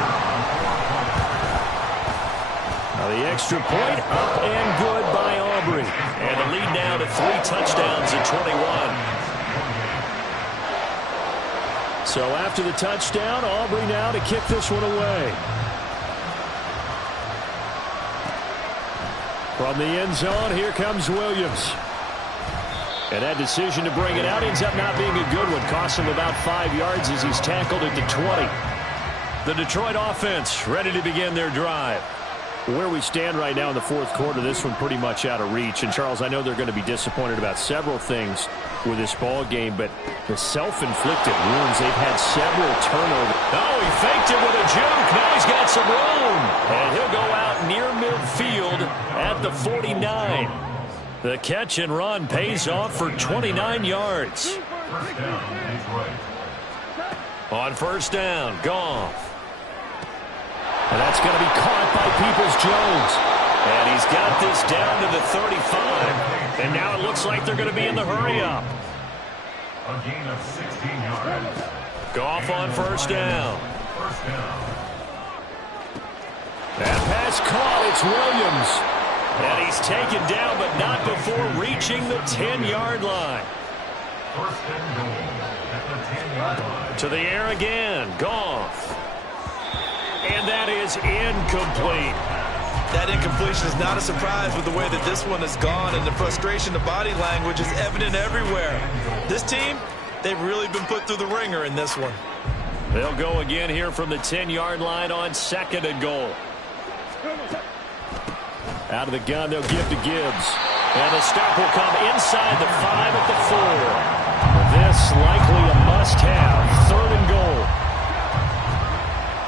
Now the extra point up and good by Aubrey. And the lead now to 3 touchdowns at 21. So after the touchdown, Aubrey now to kick this one away. From the end zone, here comes Williams. And that decision to bring it out ends up not being a good one. Costs him about 5 yards as he's tackled at the 20. The Detroit offense ready to begin their drive. Where we stand right now in the fourth quarter, this one pretty much out of reach. And, Charles, I know they're going to be disappointed about several things with this ball game, but the self-inflicted wounds, they've had several turnovers. Oh, he faked it with a juke. Now he's got some room. And he'll go out near midfield at the 49. The catch and run pays off for 29 yards. On first down, Goff. And that's going to be caught by Peoples-Jones. And he's got this down to the 35. And now it looks like they're going to be in the hurry-up. A gain of 16 yards. Goff on first down. That pass caught. It's Williams. And he's taken down, but not before reaching the 10-yard line. First and goal at the 10-yard line. To the air again. Goff. And that is incomplete. That incompletion is not a surprise with the way that this one has gone, and the frustration, the body language is evident everywhere. This team, they've really been put through the ringer in this one. They'll go again here from the 10-yard line on second and goal. Out of the gun, they'll give to Gibbs. And the stop will come inside the 5 at the 4. This likely a must-have. Third and goal.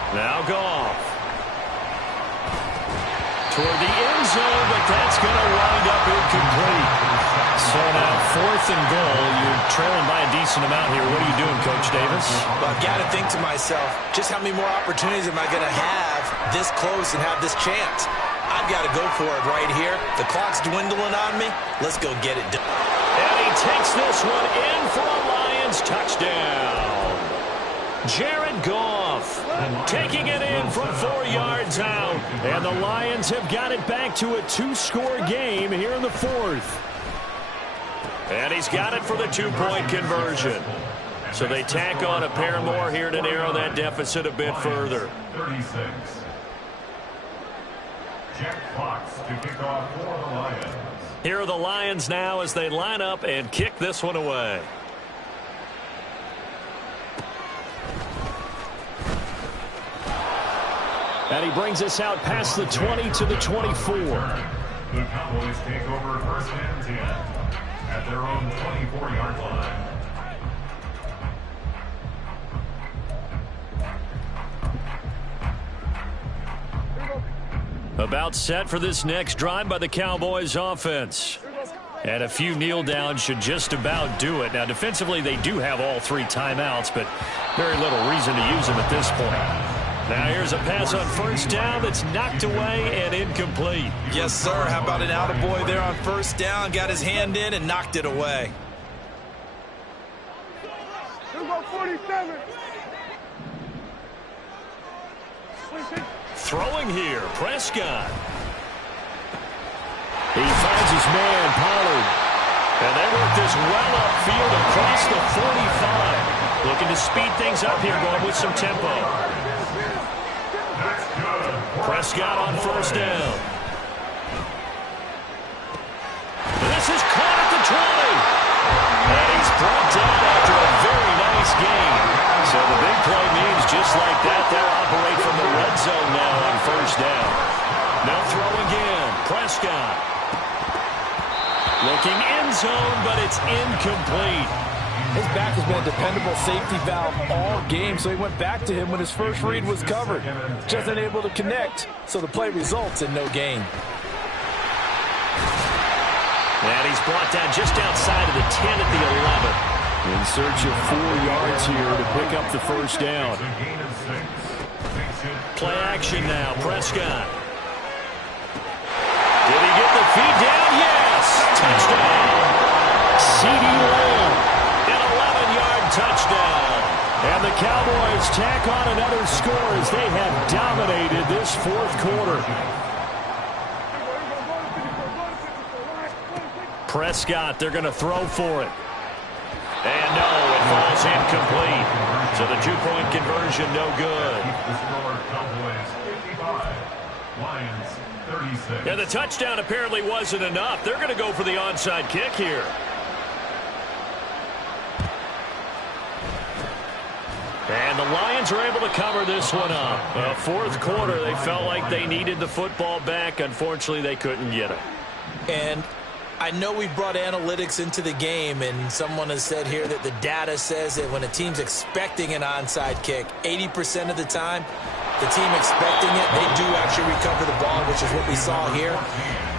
Now Goff. Toward the end zone, but that's going to wind up incomplete. So now fourth and goal. You're trailing by a decent amount here. What are you doing, Coach Davis? Well, I've got to think to myself, just how many more opportunities am I going to have this close and have this chance? I've got to go for it right here. The clock's dwindling on me. Let's go get it done. And he takes this one in for a Lions touchdown. Jared Goff taking it in from 4 yards out. And the Lions have got it back to a 2-score game here in the fourth. And he's got it for the 2-point conversion. So they tack on a pair more here to narrow that deficit a bit further. 36. Jack Fox to kick off for the Lions. Here are the Lions now as they line up and kick this one away. And he brings us out past the 20 to the 24. The Cowboys take over first and 10 at their own 24-yard line. About set for this next drive by the Cowboys offense. And a few kneel downs should just about do it. Now defensively they do have all 3 timeouts, but very little reason to use them at this point. Now here's a pass on first down that's knocked away and incomplete. Yes, sir. How about an attaboy there on first down? Got his hand in and knocked it away. Here go 47. Throwing here, Prescott. He finds his man, Pollard. And they work this well upfield across the 45. Looking to speed things up here, going with some tempo. Prescott on first down. This is caught at the 20. And he's brought down after a very nice gain. So the big play means just like that, they'll operate from the red zone now on first down. Now throw again. Prescott. Looking end zone, but it's incomplete. His back has been a dependable safety valve all game, so he went back to him when his first read was covered. Just unable to connect, so the play results in no gain. And he's brought down just outside of the 10 at the 11. In search of 4 yards here to pick up the first down. Play action now, Prescott. Did he get the feed down? Yes! Touchdown! C.D. Lamb, an 11-yard touchdown. And the Cowboys tack on another score as they have dominated this fourth quarter. Prescott, they're going to throw for it. And no, it falls incomplete. So the 2-point conversion, no good. And the touchdown apparently wasn't enough. They're going to go for the onside kick here. And the Lions are able to cover this one up. Fourth quarter, they felt like they needed the football back. Unfortunately, they couldn't get it. And I know we brought analytics into the game, and someone has said here that the data says that when a team's expecting an onside kick, 80% of the time, the team expecting it, they do actually recover the ball, which is what we saw here.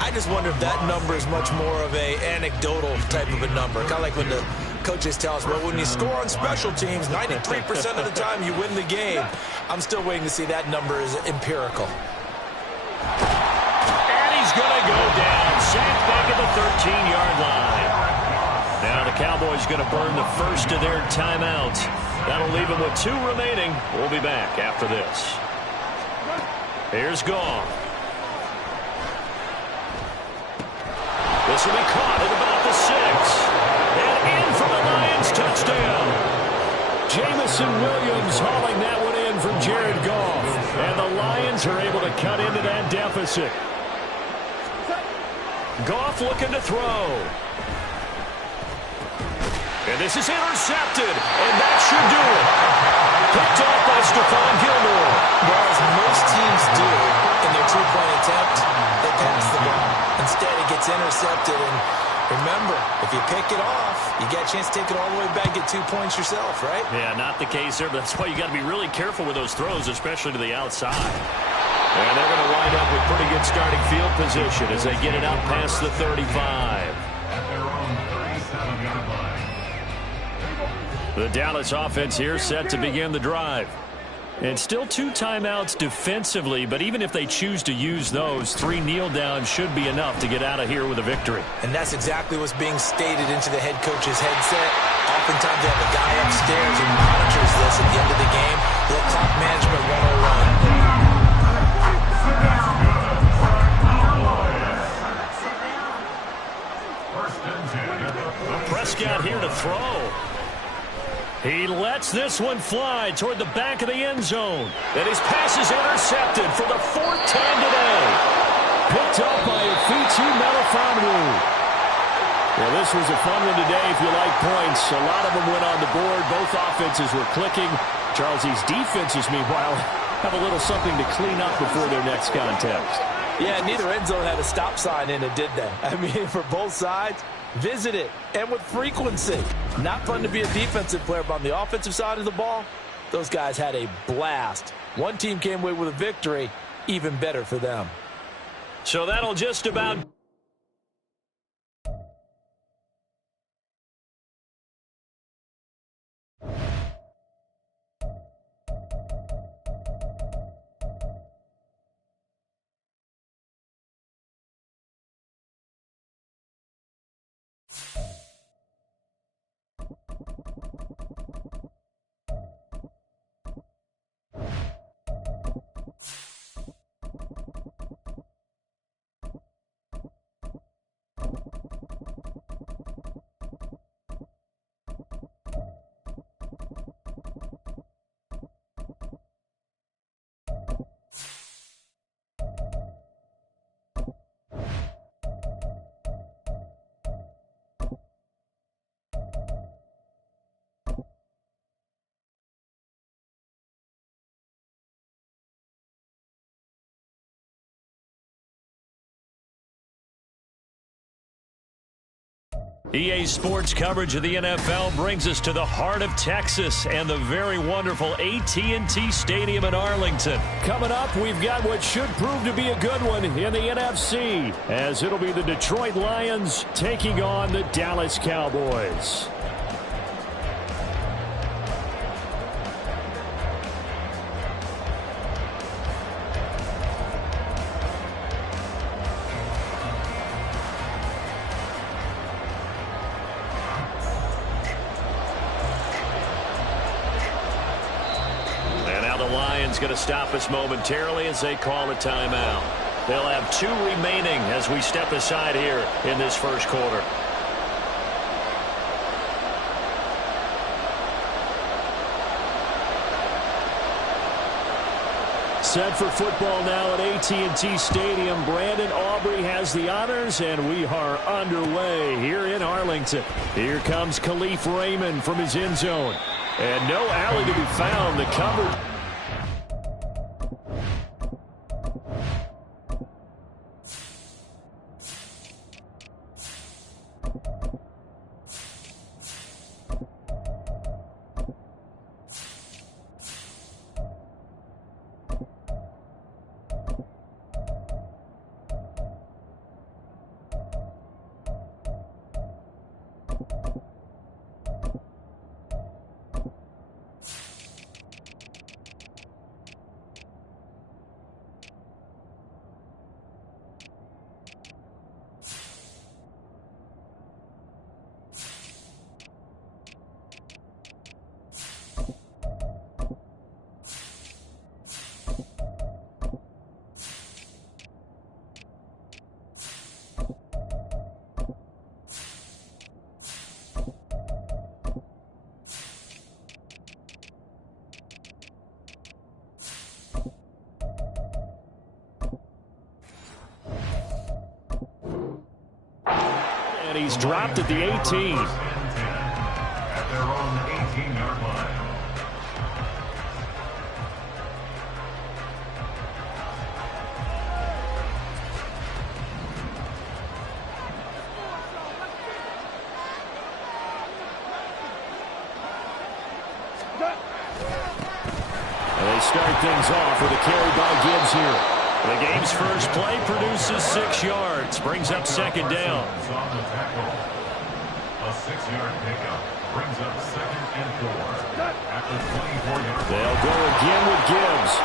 I just wonder if that number is much more of a anecdotal type of a number. Kind of like when the coaches tell us, well, when you score on special teams, 93% of the time you win the game. I'm still waiting to see that number is empirical. And he's going to go down. Sacked back at the 13-yard line. Now the Cowboys going to burn the first of their timeouts. That'll leave them with 2 remaining. We'll be back after this. Here's Goff. This will be caught at about the 6. And in for the Lions touchdown. Jamison Williams hauling that one in from Jared Goff. And the Lions are able to cut into that deficit. Goff looking to throw. And this is intercepted. And that should do it. Picked off by Stephon Gilmore. Well, as most teams do in their 2-point attempt, they pass the ball. Instead, it gets intercepted. And remember, if you pick it off, you get a chance to take it all the way back, get 2 points yourself, right? Yeah, not the case there, but that's why you got to be really careful with those throws, especially to the outside. And they're going to wind up with pretty good starting field position as they get it out past the 35. At their own 37-yard line. The Dallas offense here set to begin the drive. And still 2 timeouts defensively, but even if they choose to use those, 3 kneel downs should be enough to get out of here with a victory. And that's exactly what's being stated into the head coach's headset. Oftentimes they have a guy upstairs who monitors this at the end of the game. Little clock management 101. Prescott here to throw. He lets this one fly toward the back of the end zone. And his pass is intercepted for the 4th time today. Picked up by Ifitu Melifonwu. Well, this was a fun one today if you like points. A lot of them went on the board. Both offenses were clicking. Charles, these defenses, meanwhile, have a little something to clean up before their next contest. Yeah, neither end zone had a stop sign in it, did they? I mean, for both sides, visit it, and with frequency. Not fun to be a defensive player, but on the offensive side of the ball, those guys had a blast. One team came away with a victory, even better for them. So that'll just about... EA Sports coverage of the NFL brings us to the heart of Texas and the very wonderful AT&T Stadium in Arlington. Coming up, we've got what should prove to be a good one in the NFC, as it'll be the Detroit Lions taking on the Dallas Cowboys. Going to stop us momentarily as they call a timeout. They'll have 2 remaining as we step aside here in this first quarter. Set for football now at AT&T Stadium. Brandon Aubrey has the honors, and we are underway here in Arlington. Here comes Khalif Raymond from his end zone. And no alley to be found. The cover. And he's dropped at the 18. At their own 18-yard line. And they start things off with a carry by Gibbs here. The game's first play produces 6 yards, brings up second down. On the tackle. A 6-yard pickup brings up 2nd and 4. At the 24-yard line. They'll go again with Gibbs.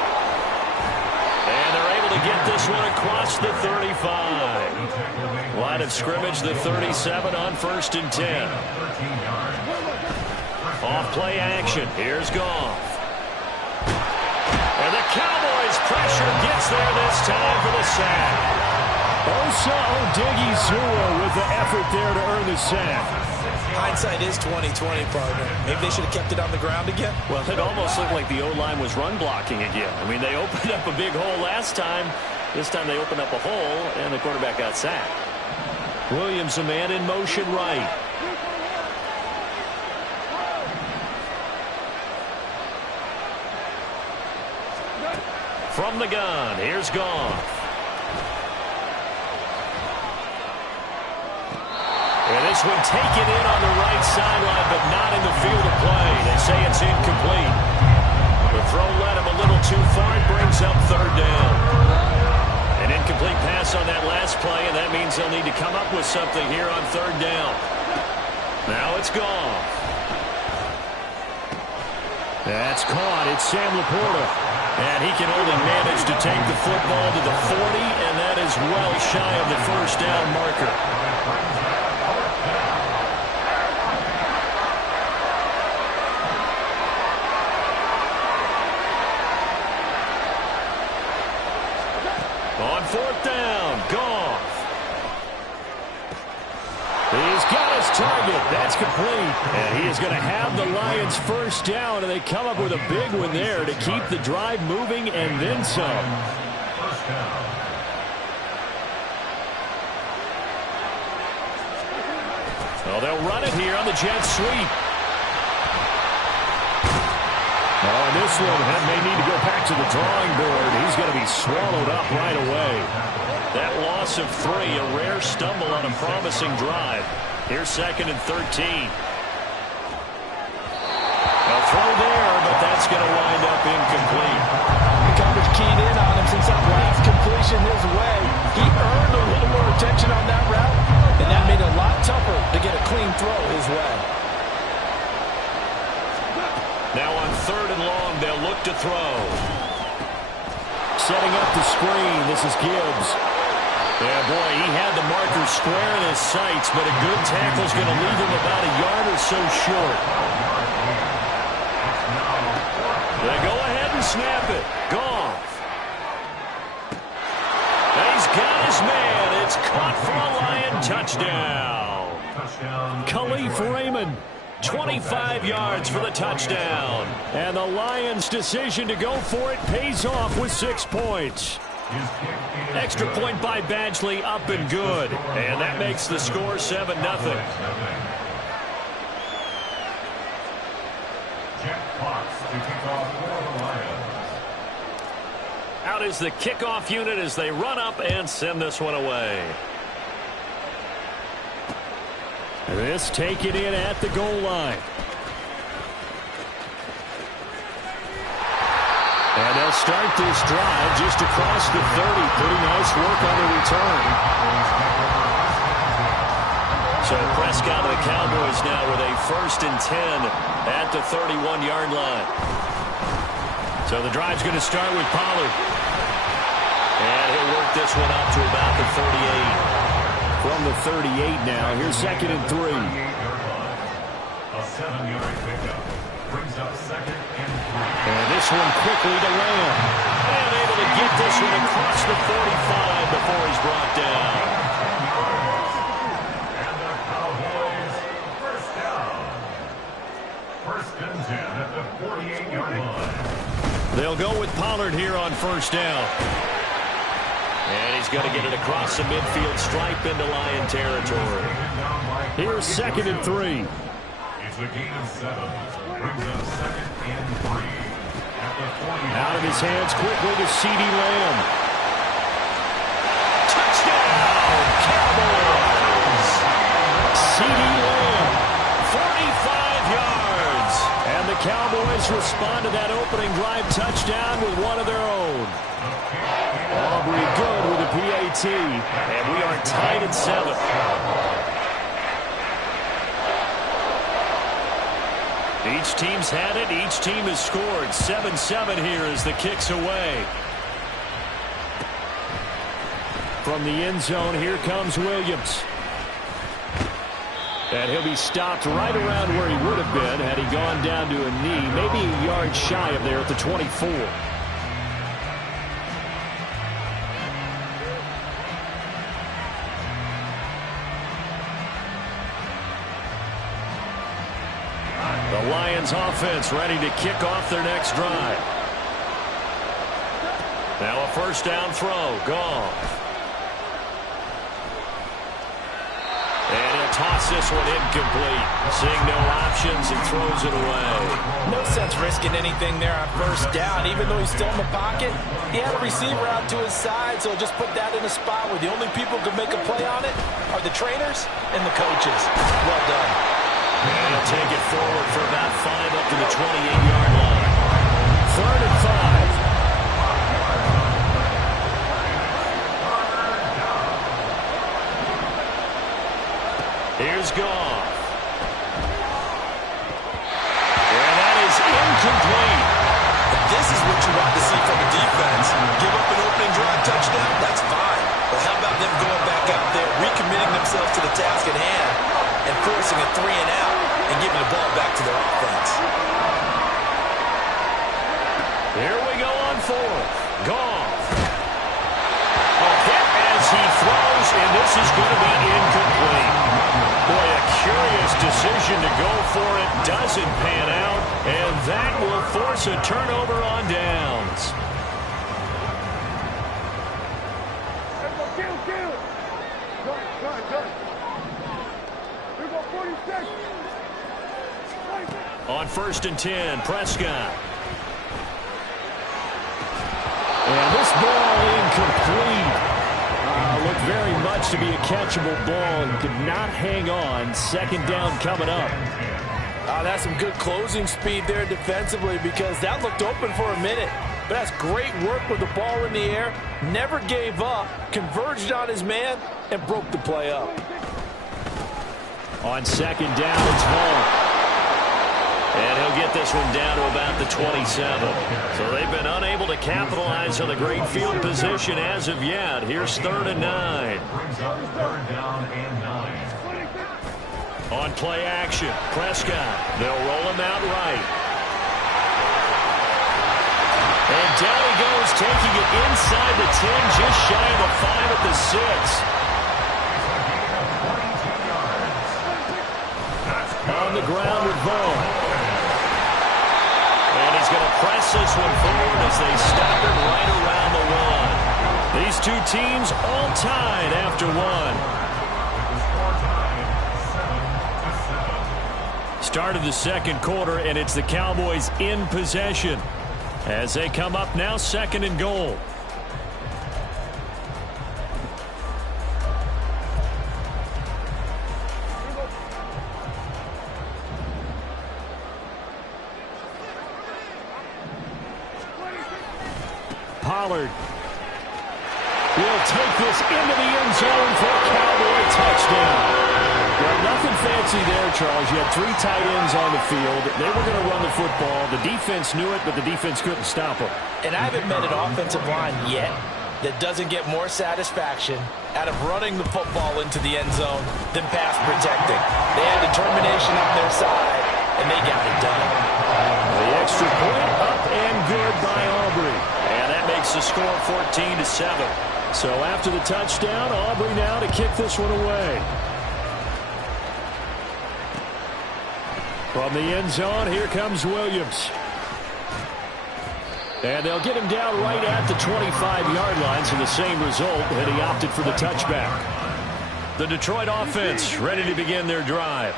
And they're able to get this one across the 35. Line of scrimmage, the 37 on 1st and 10. Off play action. Here's Goff. And the Cowboys pressure gets there this time for the sack. Osa Odighizuwa with the effort there to earn the sack. Hindsight is 20/20, partner. Maybe they should have kept it on the ground again. Well, it almost looked like the O-line was run blocking again. I mean, they opened up a big hole last time. This time they opened up a hole, and the quarterback got sacked. Williams, a man in motion right. From the gun, here's Goff. And this one taken in on the right sideline, but not in the field of play. They say it's incomplete. The throw led him a little too far. It brings up 3rd down. An incomplete pass on that last play, and that means they'll need to come up with something here on 3rd down. Now it's Goff. That's caught. It's Sam Laporta. And he can only manage to take the football to the 40, and that is well shy of the 1st down marker. On 4th down, Goff. He's got his target. That's complete. And he is going to have the Lions 1st down, and they come up with a big one there to keep the drive moving and then some. 1st down. Well, they'll run it here on the jet sweep. Oh, and this one may need to go back to the drawing board. He's going to be swallowed up right away. That loss of 3, a rare stumble on a promising drive. Here's 2nd and 13. A throw there, but that's going to wind up incomplete. The coverage keyed in on him since that last completion his way. He earned a little more attention on that route, and that made it a lot tougher to get a clean throw his way. Now on 3rd and long, they'll look to throw. Setting up the screen, this is Gibbs. Yeah, boy, he had the marker square in his sights, but a good tackle's going to leave him about a yard or so short. They go ahead and snap it. Goff. He's got his man. It's caught for a Lion touchdown. Khalif Raymond, 25 yards for the touchdown. And the Lions' decision to go for it pays off with 6 points. Extra point by Badgley, up and good. And that makes the score 7-0. Out is the kickoff unit as they run up and send this one away. This taken in at the goal line. And they'll start this drive just across the 30. Pretty nice work on the return. So Prescott of the Cowboys now with a 1st and 10 at the 31-yard line. So the drive's going to start with Pollard. And he'll work this one up to about the 38. From the 38 now, here's 2nd and 3. A 7-yard pickup brings up 2nd and 3. And this one quickly to Lamb. And able to get this one across the 45 before he's brought down. And the Cowboys first down. 1st and 10 at the 48-yard line. They'll go with Pollard here on 1st down. And he's going to get it across the midfield stripe into Lion territory. Here's 2nd and 3. It's a gain of 7. Brings up 2nd and 3. At the 40. Out of his hands quickly to CeeDee Lamb. Touchdown, Cowboys! CeeDee Lamb, 45 yards. And the Cowboys respond to that opening drive touchdown with one of their own. Aubrey good with a PAT. And we are tied at 7. Each team's had it. Each team has scored. 7-7 here as the kick's away. From the end zone, here comes Williams. And he'll be stopped right around where he would have been had he gone down to a knee. Maybe a yard shy of there at the 24. The Lions offense ready to kick off their next drive. Now a 1st down throw. Goff. And he'll toss this one incomplete. Seeing no options, he throws it away. No sense risking anything there on 1st down. Even though he's still in the pocket, he had a receiver out to his side, so just put that in a spot where the only people who can make a play on it are the trainers and the coaches. Well done. And he'll take it forward for about 5 up to the 28-yard line. 3rd and 5. Here's Goff. And that is incomplete. This is what you want to see from a defense. Give up an opening drive touchdown, that's fine. But how about them going back out there, recommitting themselves to the task at hand, and forcing a 3 and out, and giving the ball back to their offense. Here we go on 4th. Goff. A hit as he throws, and this is going to be incomplete. Boy, a curious decision to go for it. Doesn't pan out, and that will force a turnover on downs. Kill. Good. Here go 46. On 1st and 10, Prescott. And this ball incomplete. Looked very much to be a catchable ball and could not hang on. Second down coming up. That's some good closing speed there defensively, because that looked open for a minute. But that's great work with the ball in the air. Never gave up, converged on his man, and broke the play up. On second down, it's Vaughn. And he'll get this one down to about the 27. So they've been unable to capitalize on the great field position as of yet. Here's 3rd and 9. Brings up 3rd down and 9. On play action, Prescott. They'll roll him out right. And down he goes, taking it inside the 10, just shy of the 5 at the 6. On the ground with Vaughn. And he's going to press this one forward as they stop him right around the 1. These two teams all tied after 1. Start of the second quarter, and it's the Cowboys in possession as they come up now 2nd and goal. Pollard will take this into the end zone for a Cowboy touchdown. Well, nothing fancy there, Charles. You had 3 tight ends on the field. They were going to run the football. The defense knew it, but the defense couldn't stop them. And I haven't met an offensive line yet that doesn't get more satisfaction out of running the football into the end zone than pass protecting. They had determination on their side, and they got it done. The extra point up and good by Aubrey. And that makes the score 14-7. So after the touchdown, Aubrey now to kick this one away. From the end zone, here comes Williams. And they'll get him down right at the 25-yard line, so the same result, and he opted for the touchback. The Detroit offense ready to begin their drive.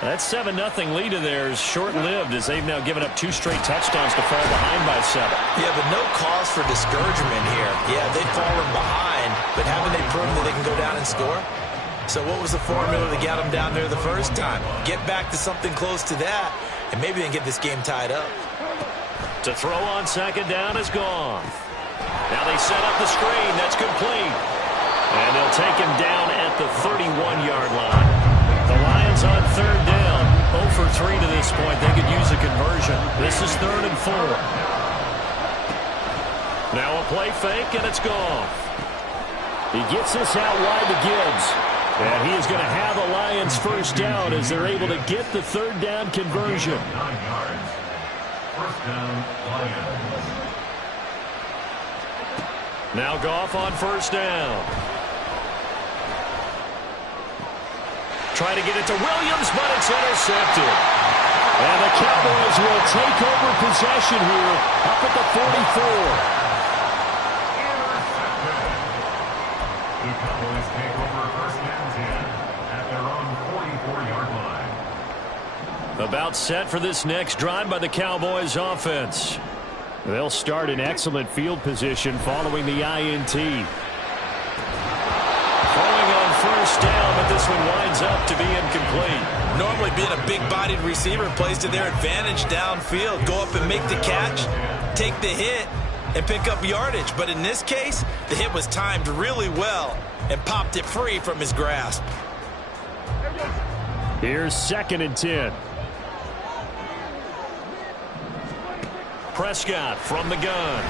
That 7-0 lead of theirs short-lived as they've now given up 2 straight touchdowns to fall behind by 7. Yeah, but no cause for discouragement here. Yeah, they've fallen behind, but haven't they proven that they can go down and score? So what was the formula to get them down there the first time? Get back to something close to that, and maybe they can get this game tied up. To throw on second down is gone. Now they set up the screen. That's complete. And they'll take him down at the 31-yard line. The Lions on 3rd down. 0 for 3 to this point. They could use a conversion. This is 3rd and 4. Now a play fake, and it's gone. He gets this out wide to Gibbs. And he is going to have the Lions first down as they're able to get the 3rd down conversion. 9 yards. First down, Lions. Now Goff on first down. Try to get it to Williams, but it's intercepted. And the Cowboys will take over possession here up at the 44. The Cowboys take over first and 10 at their own 44-yard line. About set for this next drive by the Cowboys offense. They'll start in excellent field position following the INT. Throwing on first down, but this one winds up to be incomplete. Normally being a big-bodied receiver plays to their advantage downfield. Go up and make the catch, take the hit, and pick up yardage. But in this case, the hit was timed really well and popped it free from his grasp. Here's 2nd and 10. Prescott from the gun.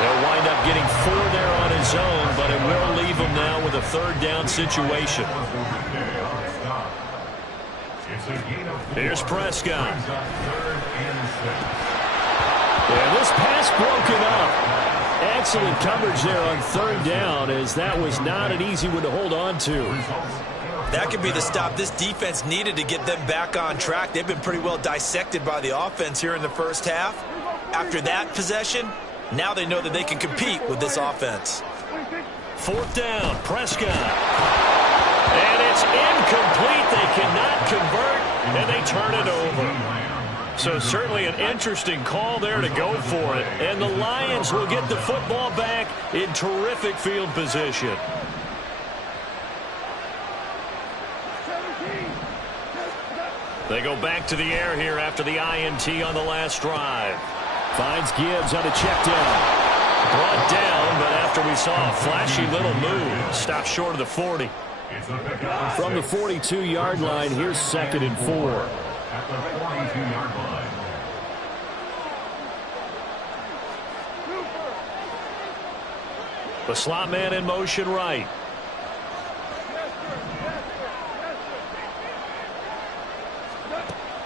They'll wind up getting 4 there on his own, but it will leave him now with a 3rd down situation. Here's Prescott. Yeah, this pass broken up. Excellent coverage there on 3rd down, as that was not an easy one to hold on to. That could be the stop this defense needed to get them back on track. They've been pretty well dissected by the offense here in the first half. After that possession, now they know that they can compete with this offense. 4th down, Prescott. And it's incomplete. They cannot convert, and they turn it over. So certainly an interesting call there to go for it. And the Lions will get the football back in terrific field position. They go back to the air here after the INT on the last drive. Finds Gibbs on a check down. Brought down, but after we saw a flashy little move, stopped short of the 40. From the 42-yard line, here's 2nd and 4. At the 42-yard line. The slot man in motion right.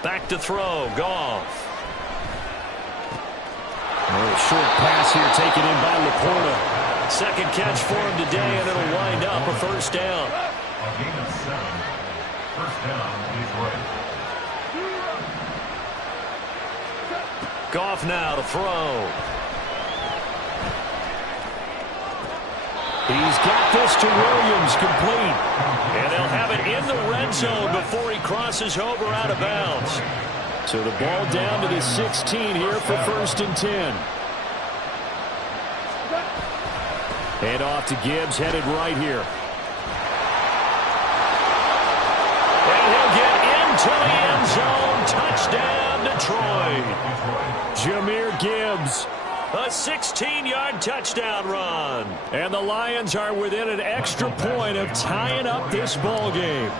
Back to throw, Goff. A short pass here taken in by Laporta. Second catch for him today, and it'll wind up a first down. A gain of 7. First down, Detroit. Goff now to throw. He's got this to Williams, complete. And they'll have it in the red zone before he crosses over out of bounds. So the ball down to the 16 here for 1st and 10. Hand off to Gibbs, headed right here. And he'll get into the end zone. Touchdown, Detroit. Jahmyr Gibbs. A 16-yard touchdown run. And the Lions are within an extra point of tying up this ball game.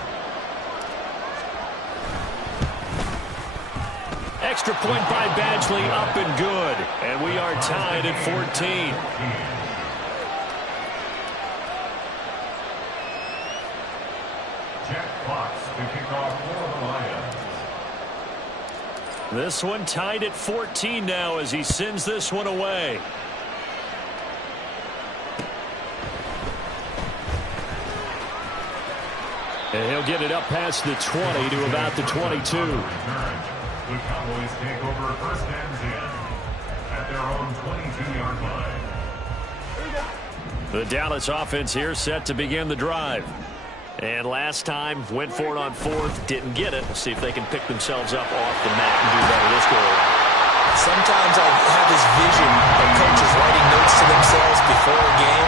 Extra point by Badgley, up and good. And we are tied at 14. Jack Fox to kick off for the Lions. This one tied at 14 now as he sends this one away. And he'll get it up past the 20 to about the 22. The Cowboys take over 1st and 10 at their own 22-yard line. The Dallas offense here set to begin the drive. And last time, went for it on 4th, didn't get it. We'll see if they can pick themselves up off the mat and do better this go around. Sometimes I have this vision of coaches writing notes to themselves before a game.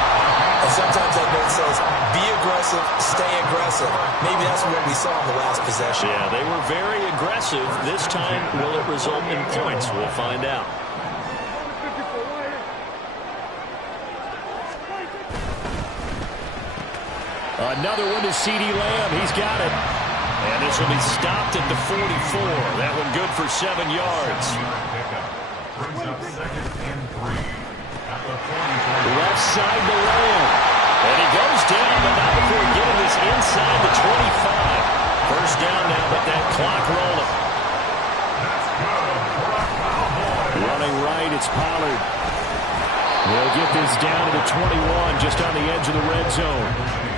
And sometimes that note says, be aggressive, stay aggressive. Maybe that's what we saw in the last possession. Yeah, they were very aggressive. This time, will it result in points? We'll find out. Another one to C.D. Lamb. He's got it. And this will be stopped at the 44. That one good for 7 yards. Brings up 2nd and 3 at the 44. Left side to Lamb. And he goes down, but not before getting this inside the 25. First down now, but that clock rolling. That's good for a Cowboy. Running right, it's Pollard. They'll get this down to the 21, just on the edge of the red zone.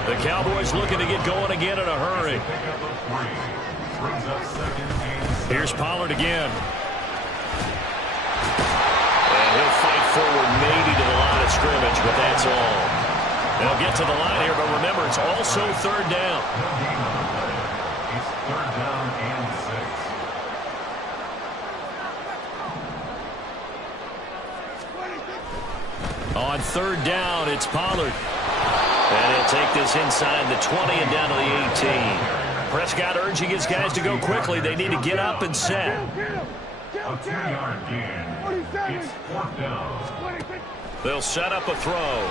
The Cowboys looking to get going again in a hurry. Brings up 2nd and 7. Here's Pollard again. And he'll fight forward maybe to the line of scrimmage, but that's all. They'll get to the line here, but remember, it's also 3rd down. It's 3rd down and 6. On 3rd down, it's Pollard. And he'll take this inside the 20 and down to the 18. Prescott urging his guys to go quickly. They need to get up and set. A 2-yard gain. It's 4th down. They'll set up a throw.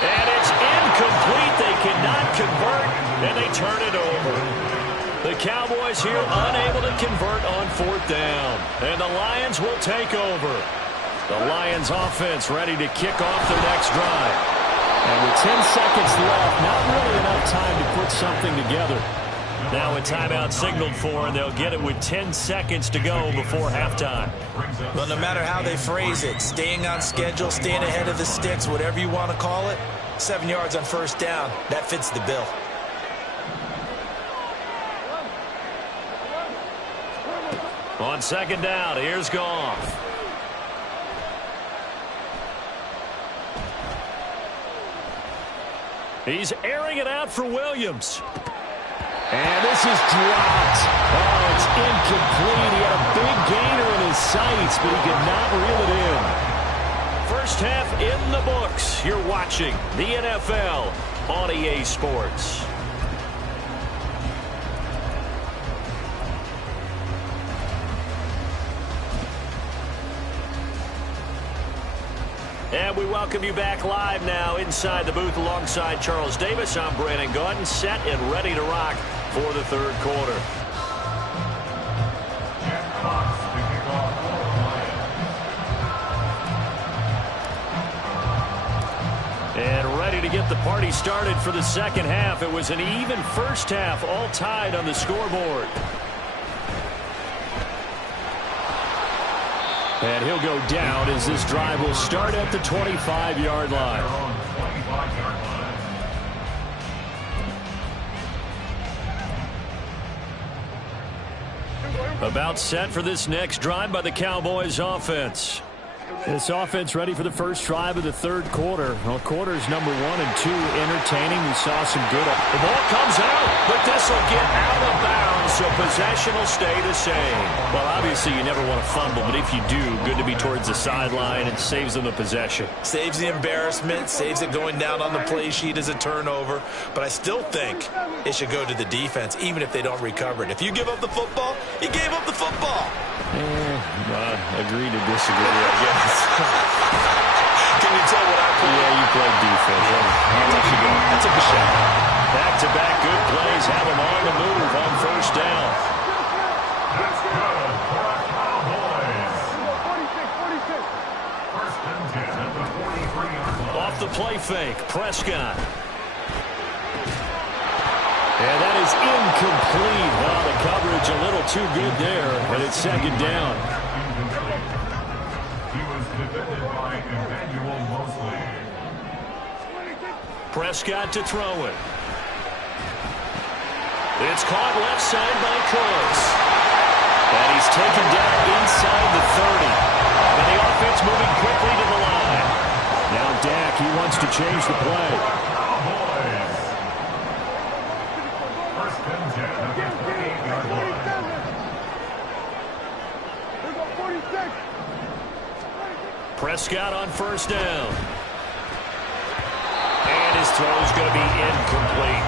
And it's incomplete. They cannot convert, and they turn it over. The Cowboys here unable to convert on 4th down. And the Lions will take over. The Lions offense ready to kick off their next drive. And with 10 seconds left, not really enough time to put something together. Now a timeout signaled for, and they'll get it with 10 seconds to go before halftime. But no matter how they phrase it, staying on schedule, staying ahead of the sticks, whatever you want to call it, 7 yards on 1st down, that fits the bill. On 2nd down, here's Goff. He's airing it out for Williams. And this is dropped. Oh, it's incomplete. He had a big gainer in his sights, but he could not reel it in. First half in the books. You're watching the NFL on EA Sports. And we welcome you back live now inside the booth alongside Charles Davis. I'm Brandon Gaudin, set and ready to rock for the third quarter. And ready to get the party started for the second half. It was an even first half, all tied on the scoreboard. And he'll go down as this drive will start at the 25-yard line. About set for this next drive by the Cowboys offense. This offense ready for the first drive of the third quarter. Well, quarters number 1 and 2 entertaining. We saw some good. The ball comes out, but this will get out of bounds, so possession will stay the same. Well, obviously you never want to fumble, but if you do, good to be towards the sideline. It saves them the possession. Saves the embarrassment, saves it going down on the play sheet as a turnover. But I still think it should go to the defense, even if they don't recover it. If you give up the football, you gave up the football. Agree to disagree, I guess. Can you tell what I play? Yeah, you played defense. I'll let you go. That's a good shot. Back-to-back good plays have them on the move on first down. That's good for the Cowboys. 46. First and 10 at the 43-yard line. Off the play fake, Prescott. And that is incomplete. Well, the coverage a little too good there, and it's second down. He was defended by Emmanuel Mosley. Prescott to throw it. It's caught left side by Close. And he's taken down inside the 30. And the offense moving quickly to the line. Now Dak, he wants to change the play. Cowboys. First and 10 at the 38-yard line. Prescott on first down. And his throw's going to be incomplete.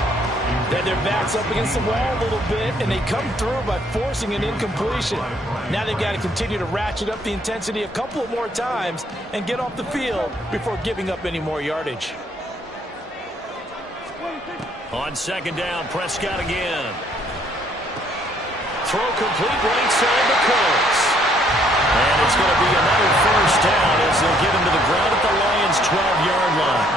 Then their back's up against the wall a little bit, and they come through by forcing an incompletion. Now they've got to continue to ratchet up the intensity a couple of more times and get off the field before giving up any more yardage. On second down, Prescott again. Throw complete right side to Close. And it's going to be another first down as they'll get him to the ground at the Lions' 12-yard line.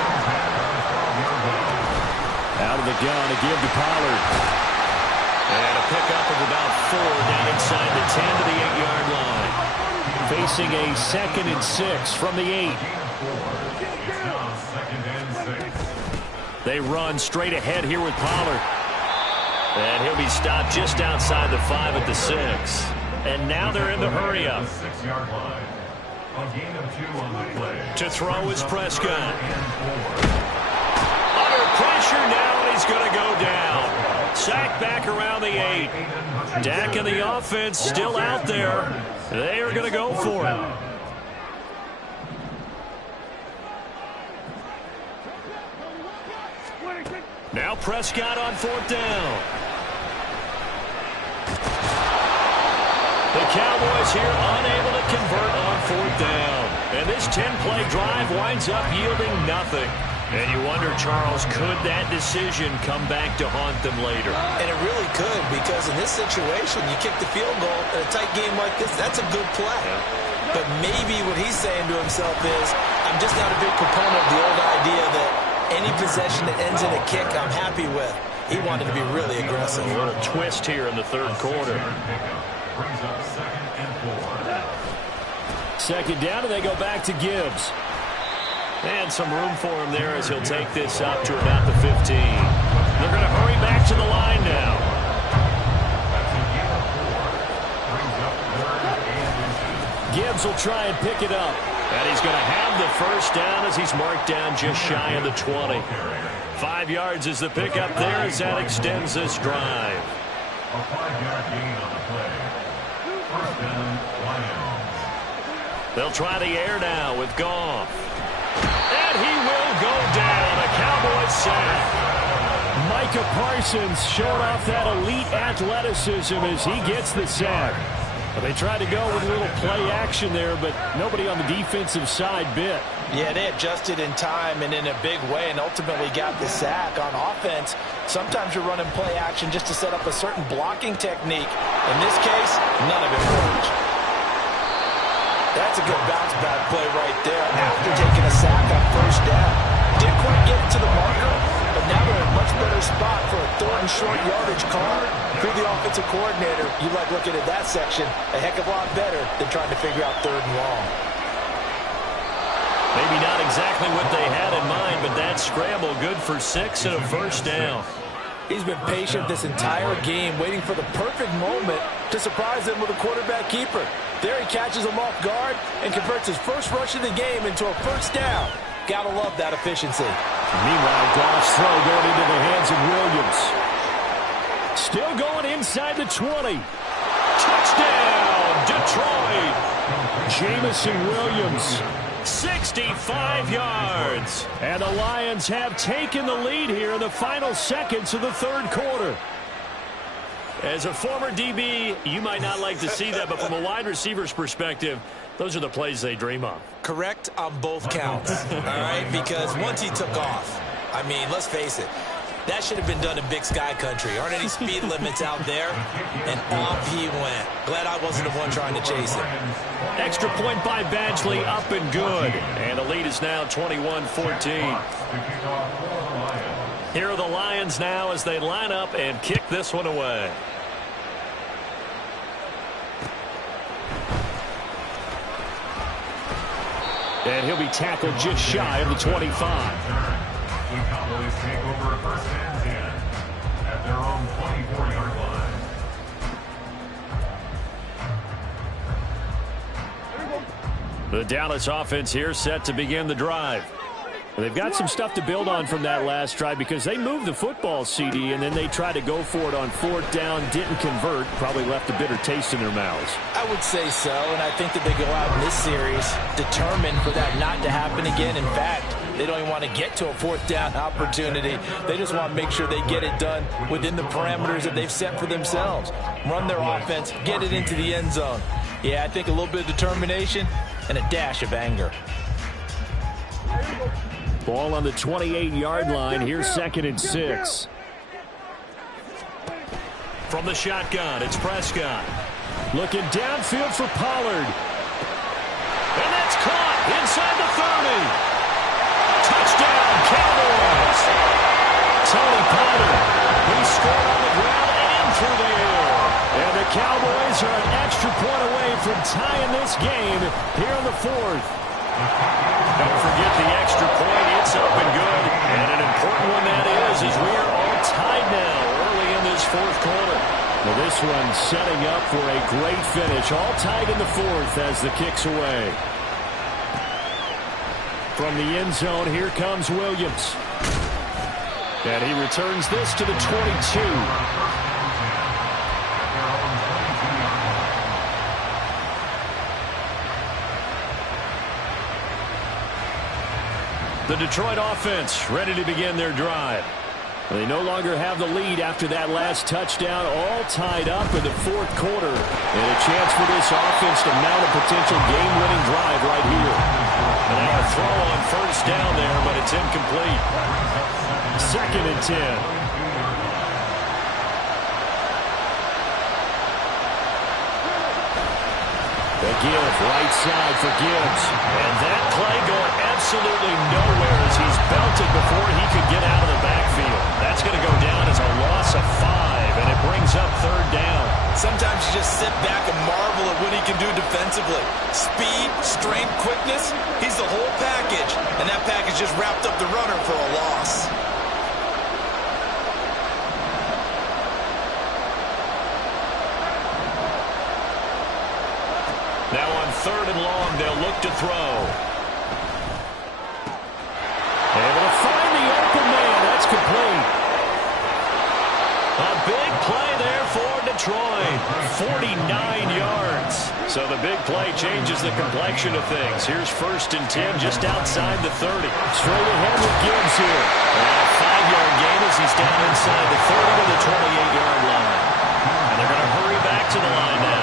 Out of the gun to give to Pollard. And a pickup of about 4 down inside the 10 to the 8-yard line. Facing a 2nd and 6 from the 8. They run straight ahead here with Pollard. And he'll be stopped just outside the 5 at the 6. And now they're in the hurry up. 6-yard line. A gain of 2 on the play. To throw is Prescott. Under pressure now, and he's going to go down. Sacked back around the 8. Dak and the offense still out there. They are going to go for it. Now Prescott on fourth down. The Cowboys here unable to convert on fourth down. And this 10-play drive winds up yielding nothing. And you wonder, Charles, could that decision come back to haunt them later? And it really could, because in this situation, you kick the field goal in a tight game like this, that's a good play. Yeah. But maybe what he's saying to himself is, I'm just not a big proponent of the old idea that any possession that ends in a kick I'm happy with. He wanted to be really aggressive. A little twist here in the third quarter. Brings up 2nd and 4. Second down, and they go back to Gibbs. And some room for him there as he'll take this up to about the 15. They're going to hurry back to the line now. Gibbs will try and pick it up. And he's going to have the first down as he's marked down just shy of the 20. 5 yards is the pickup there as that extends this drive. A 5-yard gain on the play. First down, Lions. They'll try the air now with Goff. And he will go down. A Cowboys sack. Micah Parsons showing off that elite athleticism as he gets the sack. They tried to go with a little play action there, but nobody on the defensive side bit. Yeah, they adjusted in time and in a big way and ultimately got the sack. On offense, sometimes you're running play action just to set up a certain blocking technique. In this case, none of it worked. That's a good bounce back play right there after taking a sack on first down. Didn't quite get it to the marker, but now they're in a much better spot for a third and short yardage call. If you're the offensive coordinator, you like looking at that section a heck of a lot better than trying to figure out third and long. Maybe not exactly what they had in mind, but that scramble good for 6 and a first down. He's been patient this entire game, waiting for the perfect moment to surprise them with a quarterback keeper. There he catches him off guard and converts his first rush of the game into a first down. Gotta love that efficiency. Meanwhile, Goff's throw going into the hands of Williams. Still going inside the 20. Touchdown, Detroit. Jamison Williams, 65 yards. And the Lions have taken the lead here in the final seconds of the third quarter. As a former DB, you might not like to see that, but from a wide receiver's perspective, those are the plays they dream of. Correct on both counts, all right? Because once he took off, I mean, let's face it, that should have been done in Big Sky Country. Aren't any speed limits out there? And off he went. Glad I wasn't the one trying to chase him. Extra point by Badgley, up and good. And the lead is now 21-14. Here are the Lions now as they line up and kick this one away. And he'll be tackled just shy of the 25. The Cowboys take over first and 10 at their own 24-yard line. The Dallas offense here set to begin the drive. They've got some stuff to build on from that last drive because they moved the football, CD, and then they tried to go for it on fourth down, didn't convert, probably left a bitter taste in their mouths. I would say so, and I think that they go out in this series determined for that not to happen again. In fact, they don't even want to get to a fourth down opportunity. They just want to make sure they get it done within the parameters that they've set for themselves. Run their offense, get it into the end zone. Yeah, I think a little bit of determination and a dash of anger. Ball on the 28-yard line. Here's 2nd and 6. From the shotgun, it's Prescott. Looking downfield for Pollard. And that's caught inside the 30. Touchdown, Cowboys. Tony Pollard. He scored on the ground and through the air. And the Cowboys are an extra point away from tying this game here in the 4th. Don't forget the extra point. It's up and good. And an important one that is as we are all tied now early in this 4th quarter. Well, this one setting up for a great finish. All tied in the 4th as the kick's away. From the end zone, here comes Williams. And he returns this to the 22. The Detroit offense ready to begin their drive. They no longer have the lead after that last touchdown, all tied up in the 4th quarter. And a chance for this offense to mount a potential game-winning drive right here. And now a throw on first down there, but it's incomplete. 2nd and 10. The give, right side for Gibbs. And that play going absolutely nowhere as he's belted before he could get out of the backfield. That's going to go down as a loss of 5, and it brings up 3rd down. Sometimes you just sit back and marvel at what he can do defensively. Speed, strength, quickness, he's the whole package. And that package just wrapped up the runner for a loss. Now on 3rd and long, they'll look to throw. Able to find the open man. That's destroyed. 49 yards. So the big play changes the complexion of things. Here's 1st and 10 just outside the 30. Straight ahead with Gibbs here. And a 5-yard gain as he's down inside the 30 to the 28-yard line. And they're going to hurry back to the line now.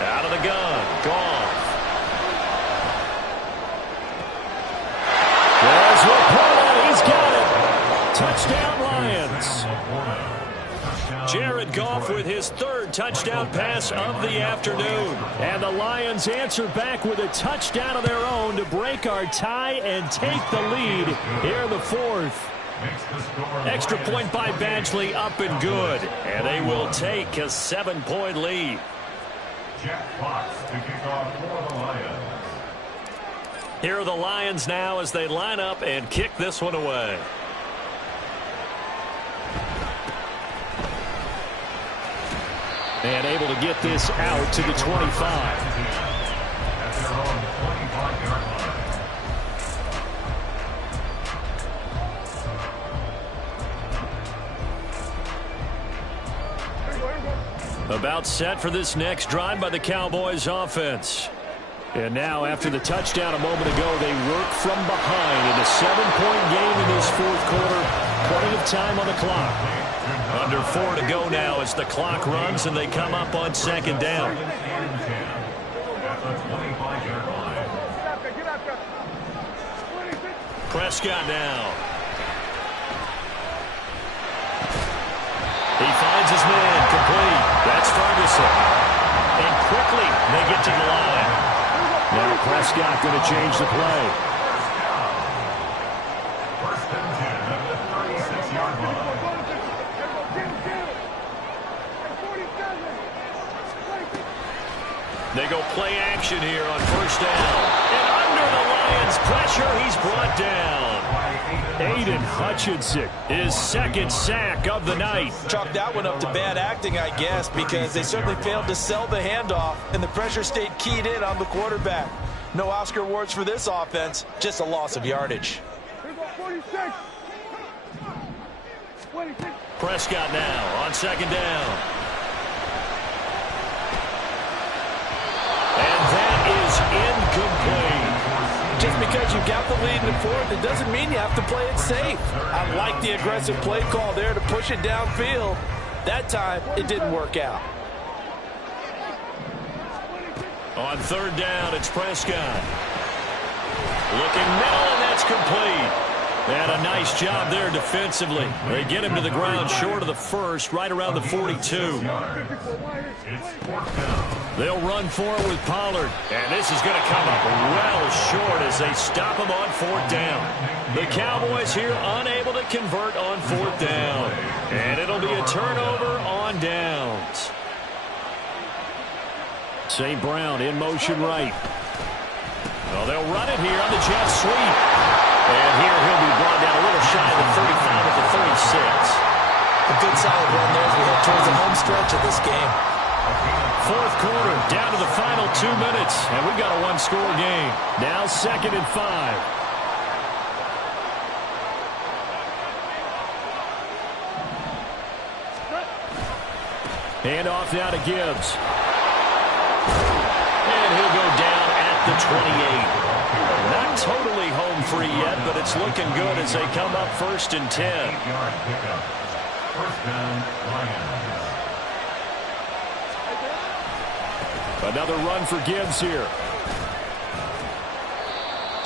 Out of the gun. Goff. There's Laporta. He's got it. Touchdown, Lions. Jared Goff with his 3rd touchdown pass of the afternoon. And the Lions answer back with a touchdown of their own to break our tie and take the lead here in the 4th. Extra point by Badgley up and good. And they will take a 7-point lead. Jack Fox to kick off for the Lions. Here are the Lions now as they line up and kick this one away. And able to get this out to the 25. At their own 25-yard line. About set for this next drive by the Cowboys offense. And now after the touchdown a moment ago, they work from behind in a 7-point game in this 4th quarter. Plenty of time on the clock. Under 4 to go now as the clock runs and they come up on 2nd down. Prescott now. He finds his man complete. That's Ferguson. And quickly they get to the line. Now Prescott going to change the play. First and 10 at the 36-yard line. They go play action here on 1st down. And under the Lions' pressure, he's brought down. Aiden Hutchinson, his 2nd sack of the night. Chalk that one up to bad acting, I guess, because they certainly failed to sell the handoff, and the pressure stayed keyed in on the quarterback. No Oscar awards for this offense, just a loss of yardage. Prescott now on 2nd down. And that is incomplete. Just because you've got the lead in the 4th, it doesn't mean you have to play it safe. I like the aggressive play call there to push it downfield. That time, it didn't work out. On 3rd down, it's Prescott. Looking middle, and that's complete. And a nice job there defensively. They get him to the ground short of the 1st, right around the 42. They'll run for it with Pollard. And this is going to come up well short as they stop him on 4th down. The Cowboys here unable to convert on 4th down. And it'll be a turnover on downs. St. Brown in motion right. Well, they'll run it here on the jet sweep. And here he'll be brought down a little shy of the 35 at the 36. A good solid run there as we head towards the home stretch of this game. 4th quarter, down to the final 2 minutes, and we've got a 1-score game. Now 2nd and 5. Hand off now to Gibbs. And he'll go down at the 28. Not totally home free yet, but it's looking good as they come up 1st and 10. First down, Lions. Another run for Gibbs here.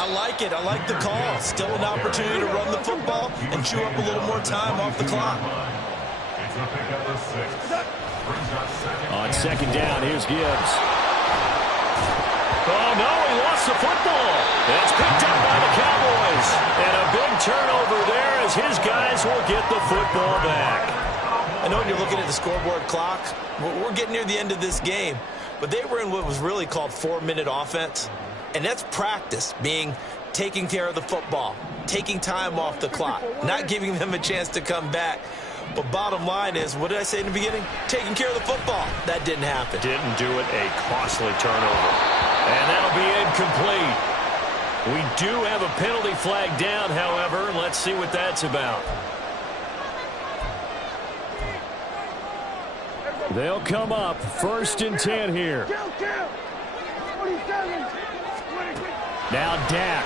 I like it. I like the call. Still an opportunity to run the football and chew up a little more time off the clock. It's a pickup of 6. On 2nd down, here's Gibbs. Oh, no, he lost the football. It's picked up by the Cowboys. And a big turnover there as his guys will get the football back. I know when you're looking at the scoreboard clock, we're getting near the end of this game. But they were in what was really called 4-minute offense. And that's practice, being taking care of the football, taking time off the clock, not giving them a chance to come back. But bottom line is, what did I say in the beginning? Taking care of the football. That didn't happen. Didn't do it. A costly turnover. And that'll be incomplete. We do have a penalty flag down, however. Let's see what that's about. They'll come up 1st and 10 here. Now Dak.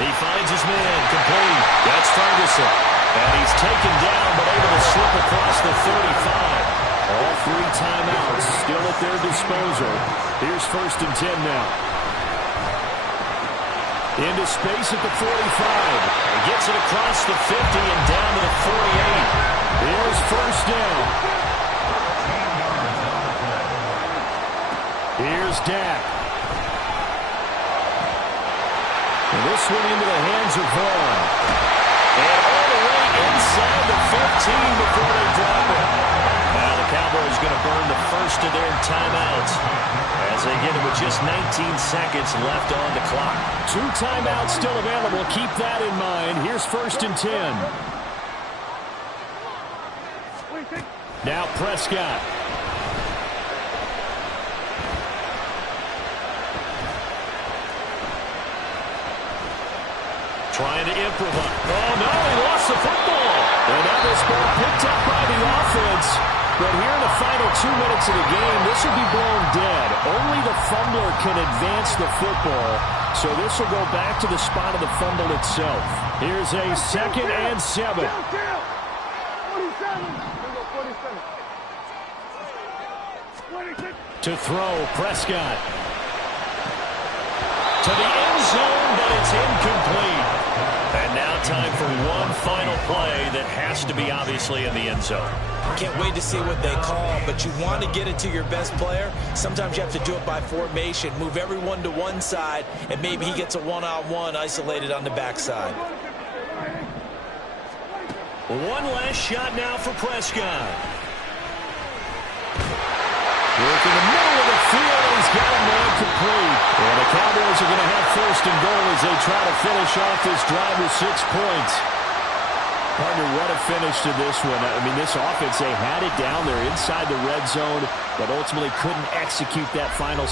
He finds his man, complete. That's Ferguson. And he's taken down, but able to slip across the 35. All 3 timeouts still at their disposal. Here's 1st and 10 now. Into space at the 45. He gets it across the 50 and down to the 48. Here's 1st down. Here's Dak. And this one into the hands of Vaughn. And all the way inside the 15 before they drop it. Now the Cowboys going to burn the first of their timeouts as they get it with just 19 seconds left on the clock. 2 timeouts still available. Keep that in mind. Here's 1st and 10. Now Prescott. Trying to improvise. Oh, no, he lost the football. And now this ball picked up by the offense. But here in the final 2 minutes of the game, this will be blown dead. Only the fumbler can advance the football. So this will go back to the spot of the fumble itself. Here's a 2nd and 7. To throw, Prescott. To the end zone, but it's incomplete. And now time for one final play that has to be obviously in the end zone. Can't wait to see what they call, but you want to get it to your best player. Sometimes you have to do it by formation. Move everyone to one side, and maybe he gets a one-on-one isolated on the backside. One last shot now for Prescott. Work in the middle of the field. He's got a man complete. And the Cowboys are going to have 1st and goal as they try to finish off this drive with 6 points. Partner, what a finish to this one. I mean, this offense, they had it down there inside the red zone, but ultimately couldn't execute that final